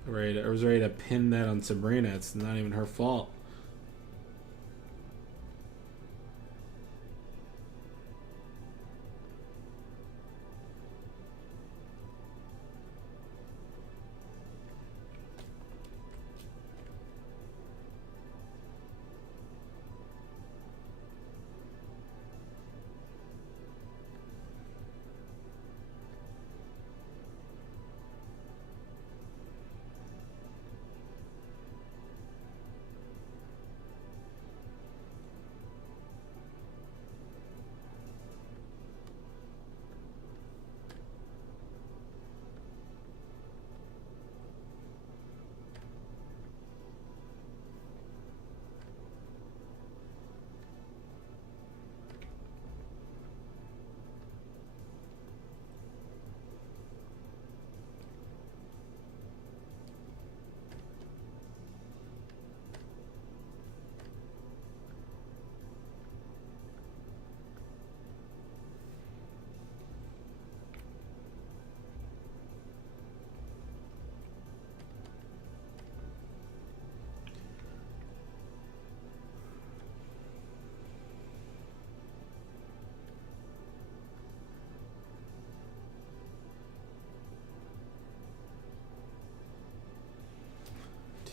Right, I was ready to pin that on Sabrina. It's not even her fault.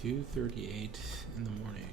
$2:38 in the morning.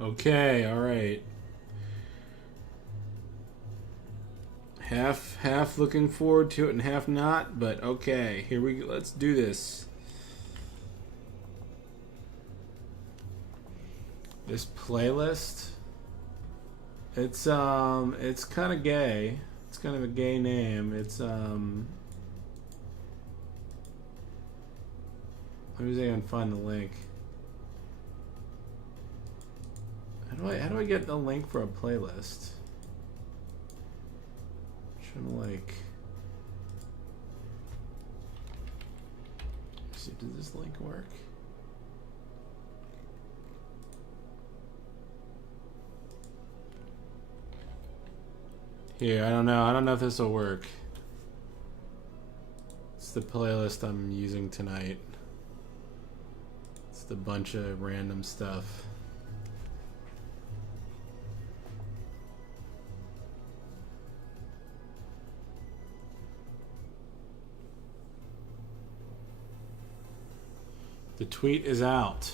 Okay, all right. Half looking forward to it and half not, but okay, here we go. Let's do this. This playlist, it's kind of gay. It's kind of a gay name. It's let me see if I can find the link. How do I get the link for a playlist? I'm trying to like see, does this link work? Here, I don't know. I don't know if this will work. It's the playlist I'm using tonight. It's the bunch of random stuff. The tweet is out.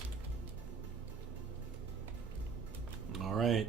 All right.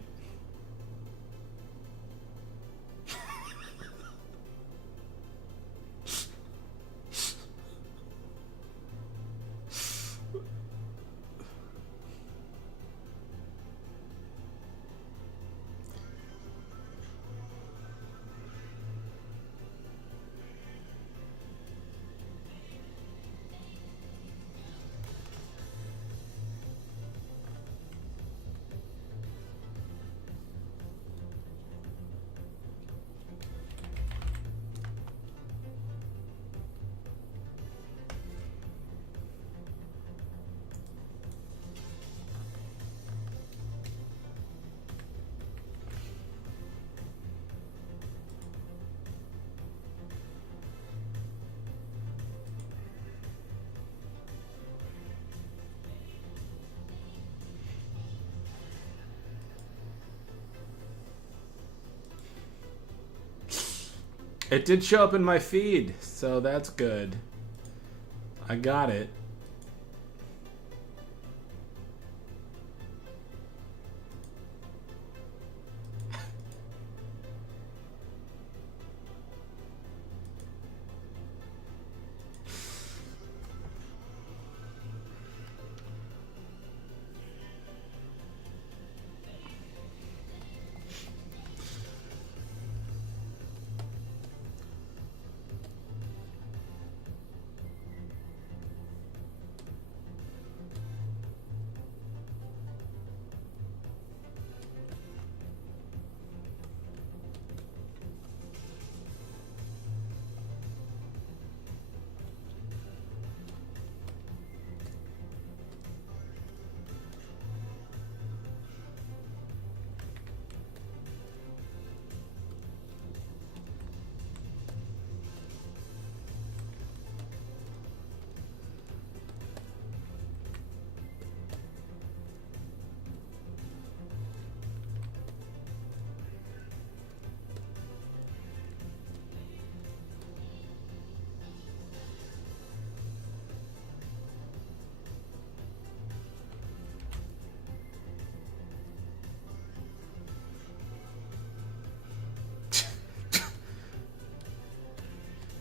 It did show up in my feed, so that's good. I got it.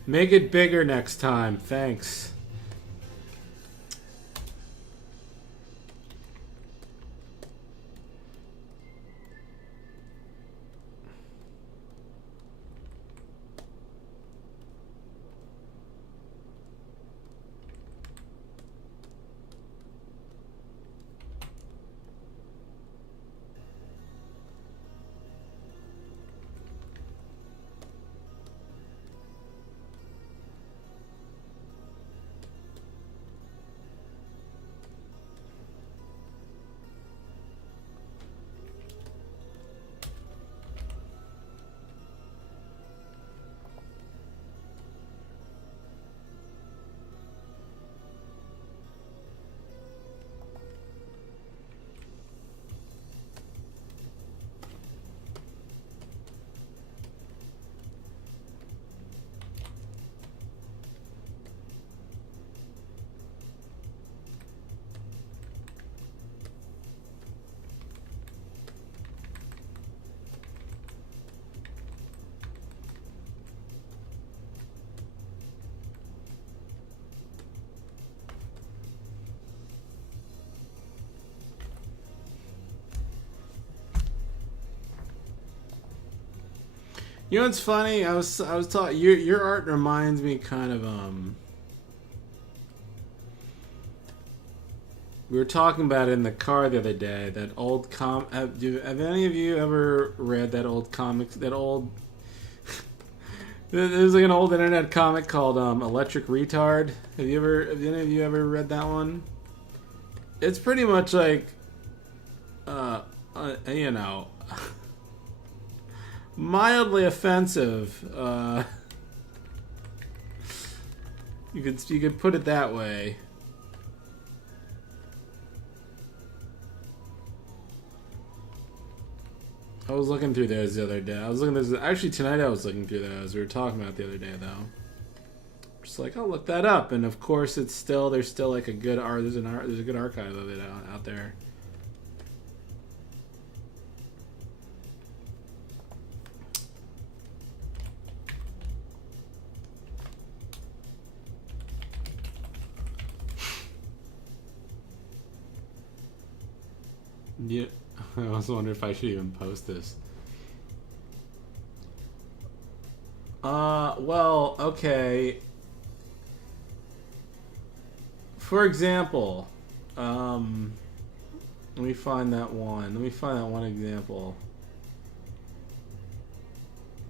Make it bigger next time. Thanks. You know what's funny? I was talking. Your art reminds me kind of We were talking about it in the car the other day. That old have any of you ever read that old comics? That old. There's like an old internet comic called Electric Retard. Have any of you ever read that one? It's pretty much like, you know, mildly offensive. You could put it that way. I was looking through those the other day. Actually tonight I was looking through those. We were talking about the other day though. Just like, I'll look that up, and of course there's still like a good there's a good archive of it out there. Yeah, I also wonder if I should even post this. Well, okay. For example, let me find that one. Let me find that one example.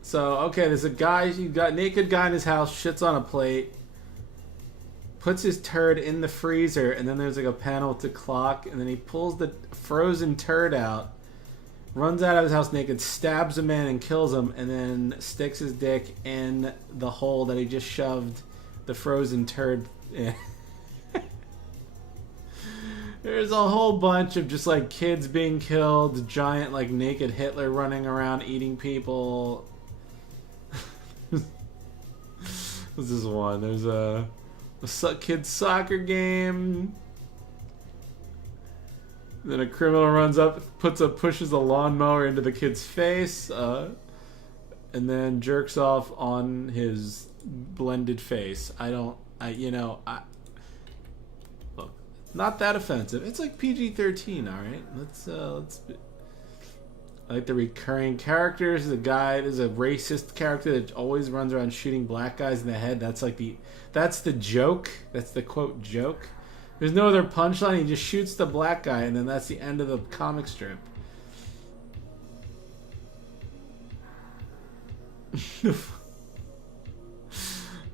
So, okay, there's a guy, you got a naked guy in his house, shits on a plate, puts his turd in the freezer, and then there's like a panel with the clock, and then he pulls the frozen turd out, runs out of his house naked, stabs a man and kills him, and then sticks his dick in the hole that he just shoved the frozen turd in. There's a whole bunch of just like kids being killed, giant like naked Hitler running around eating people. This is one. There's a kid's soccer game. Then a criminal runs up, pushes a lawnmower into the kid's face, and then jerks off on his blended face. Look, not that offensive. It's like PG-13, all right. Let's. I like the recurring characters. There's a racist character that always runs around shooting black guys in the head. That's the joke. That's the quote joke. There's no other punchline. He just shoots the black guy, and then that's the end of the comic strip.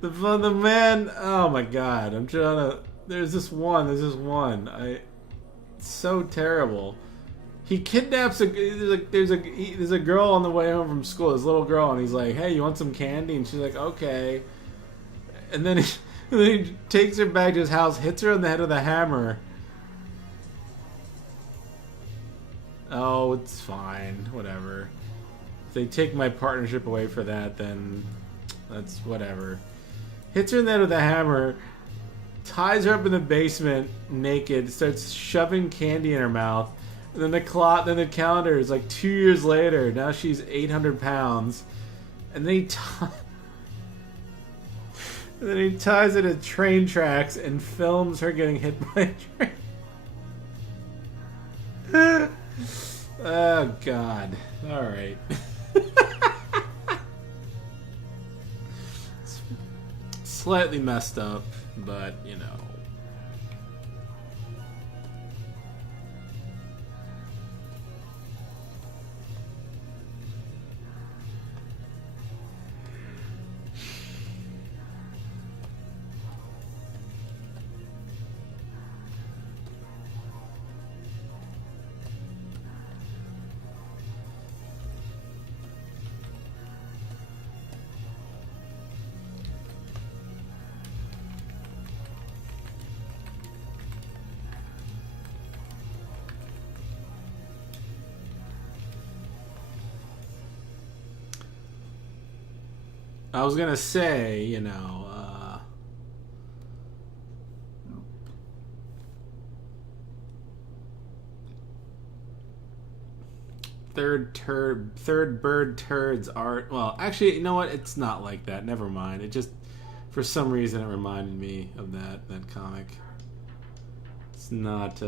the man. Oh my god! I'm trying to. There's this one. It's so terrible. He kidnaps there's a girl on the way home from school. This little girl, and he's like, "Hey, you want some candy?" And she's like, "Okay." And then he takes her back to his house, hits her on the head with a hammer. Oh, it's fine. Whatever. If they take my partnership away for that, then that's whatever. Hits her in the head with a hammer, ties her up in the basement naked, starts shoving candy in her mouth. And then the calendar is like 2 years later. Now she's 800 pounds. And then he ties it to train tracks and films her getting hit by a train. Oh, God. All right. Slightly messed up, but, you know. I was gonna say, you know, third bird turds art. Well, actually, you know what? It's not like that. Never mind. It just, for some reason, it reminded me of that comic. It's not.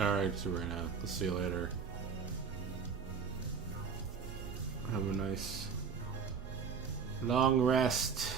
Alright, Sabrina. I'll see you later. Have a nice long rest.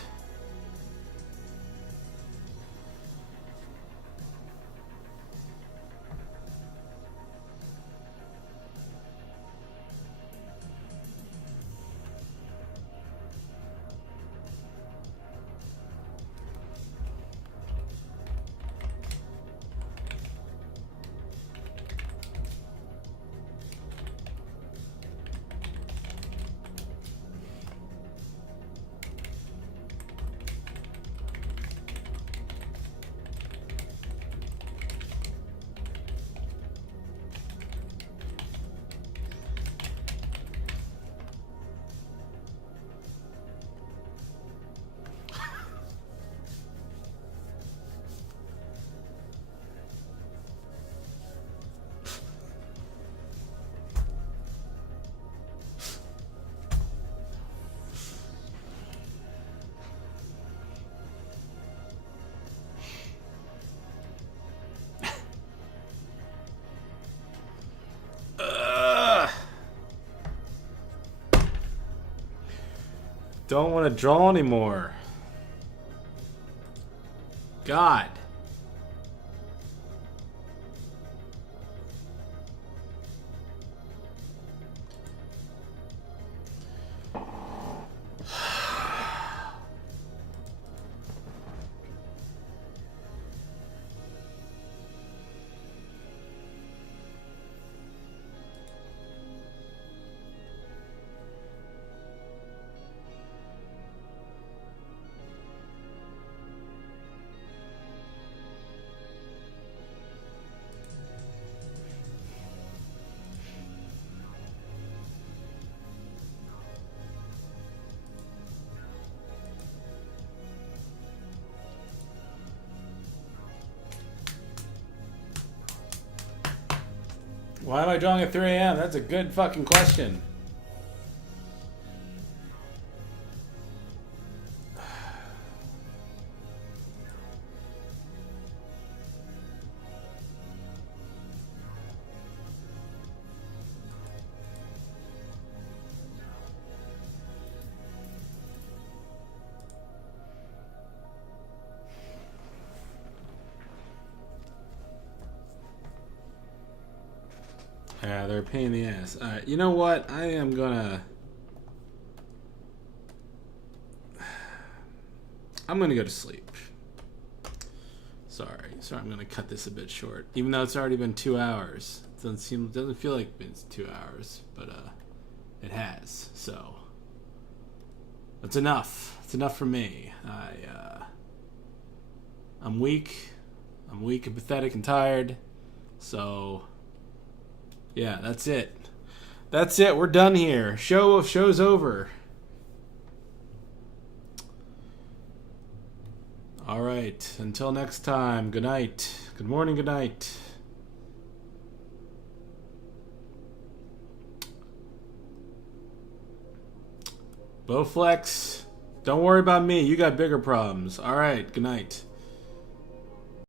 Don't want to draw anymore. God. Why am I drawing at 3 a.m.? That's a good fucking question. Yeah, they're a pain in the ass. Alright, you know what? I am gonna... I'm gonna go to sleep. Sorry, I'm gonna cut this a bit short. Even though it's already been 2 hours. It doesn't feel like it's 2 hours, but it has, so... That's enough. It's enough for me. I'm weak. I'm weak and pathetic and tired. So... Yeah, that's it. That's it. We're done here. Show's over. All right. Until next time. Good night. Good morning. Good night. Bowflex, don't worry about me. You got bigger problems. All right. Good night.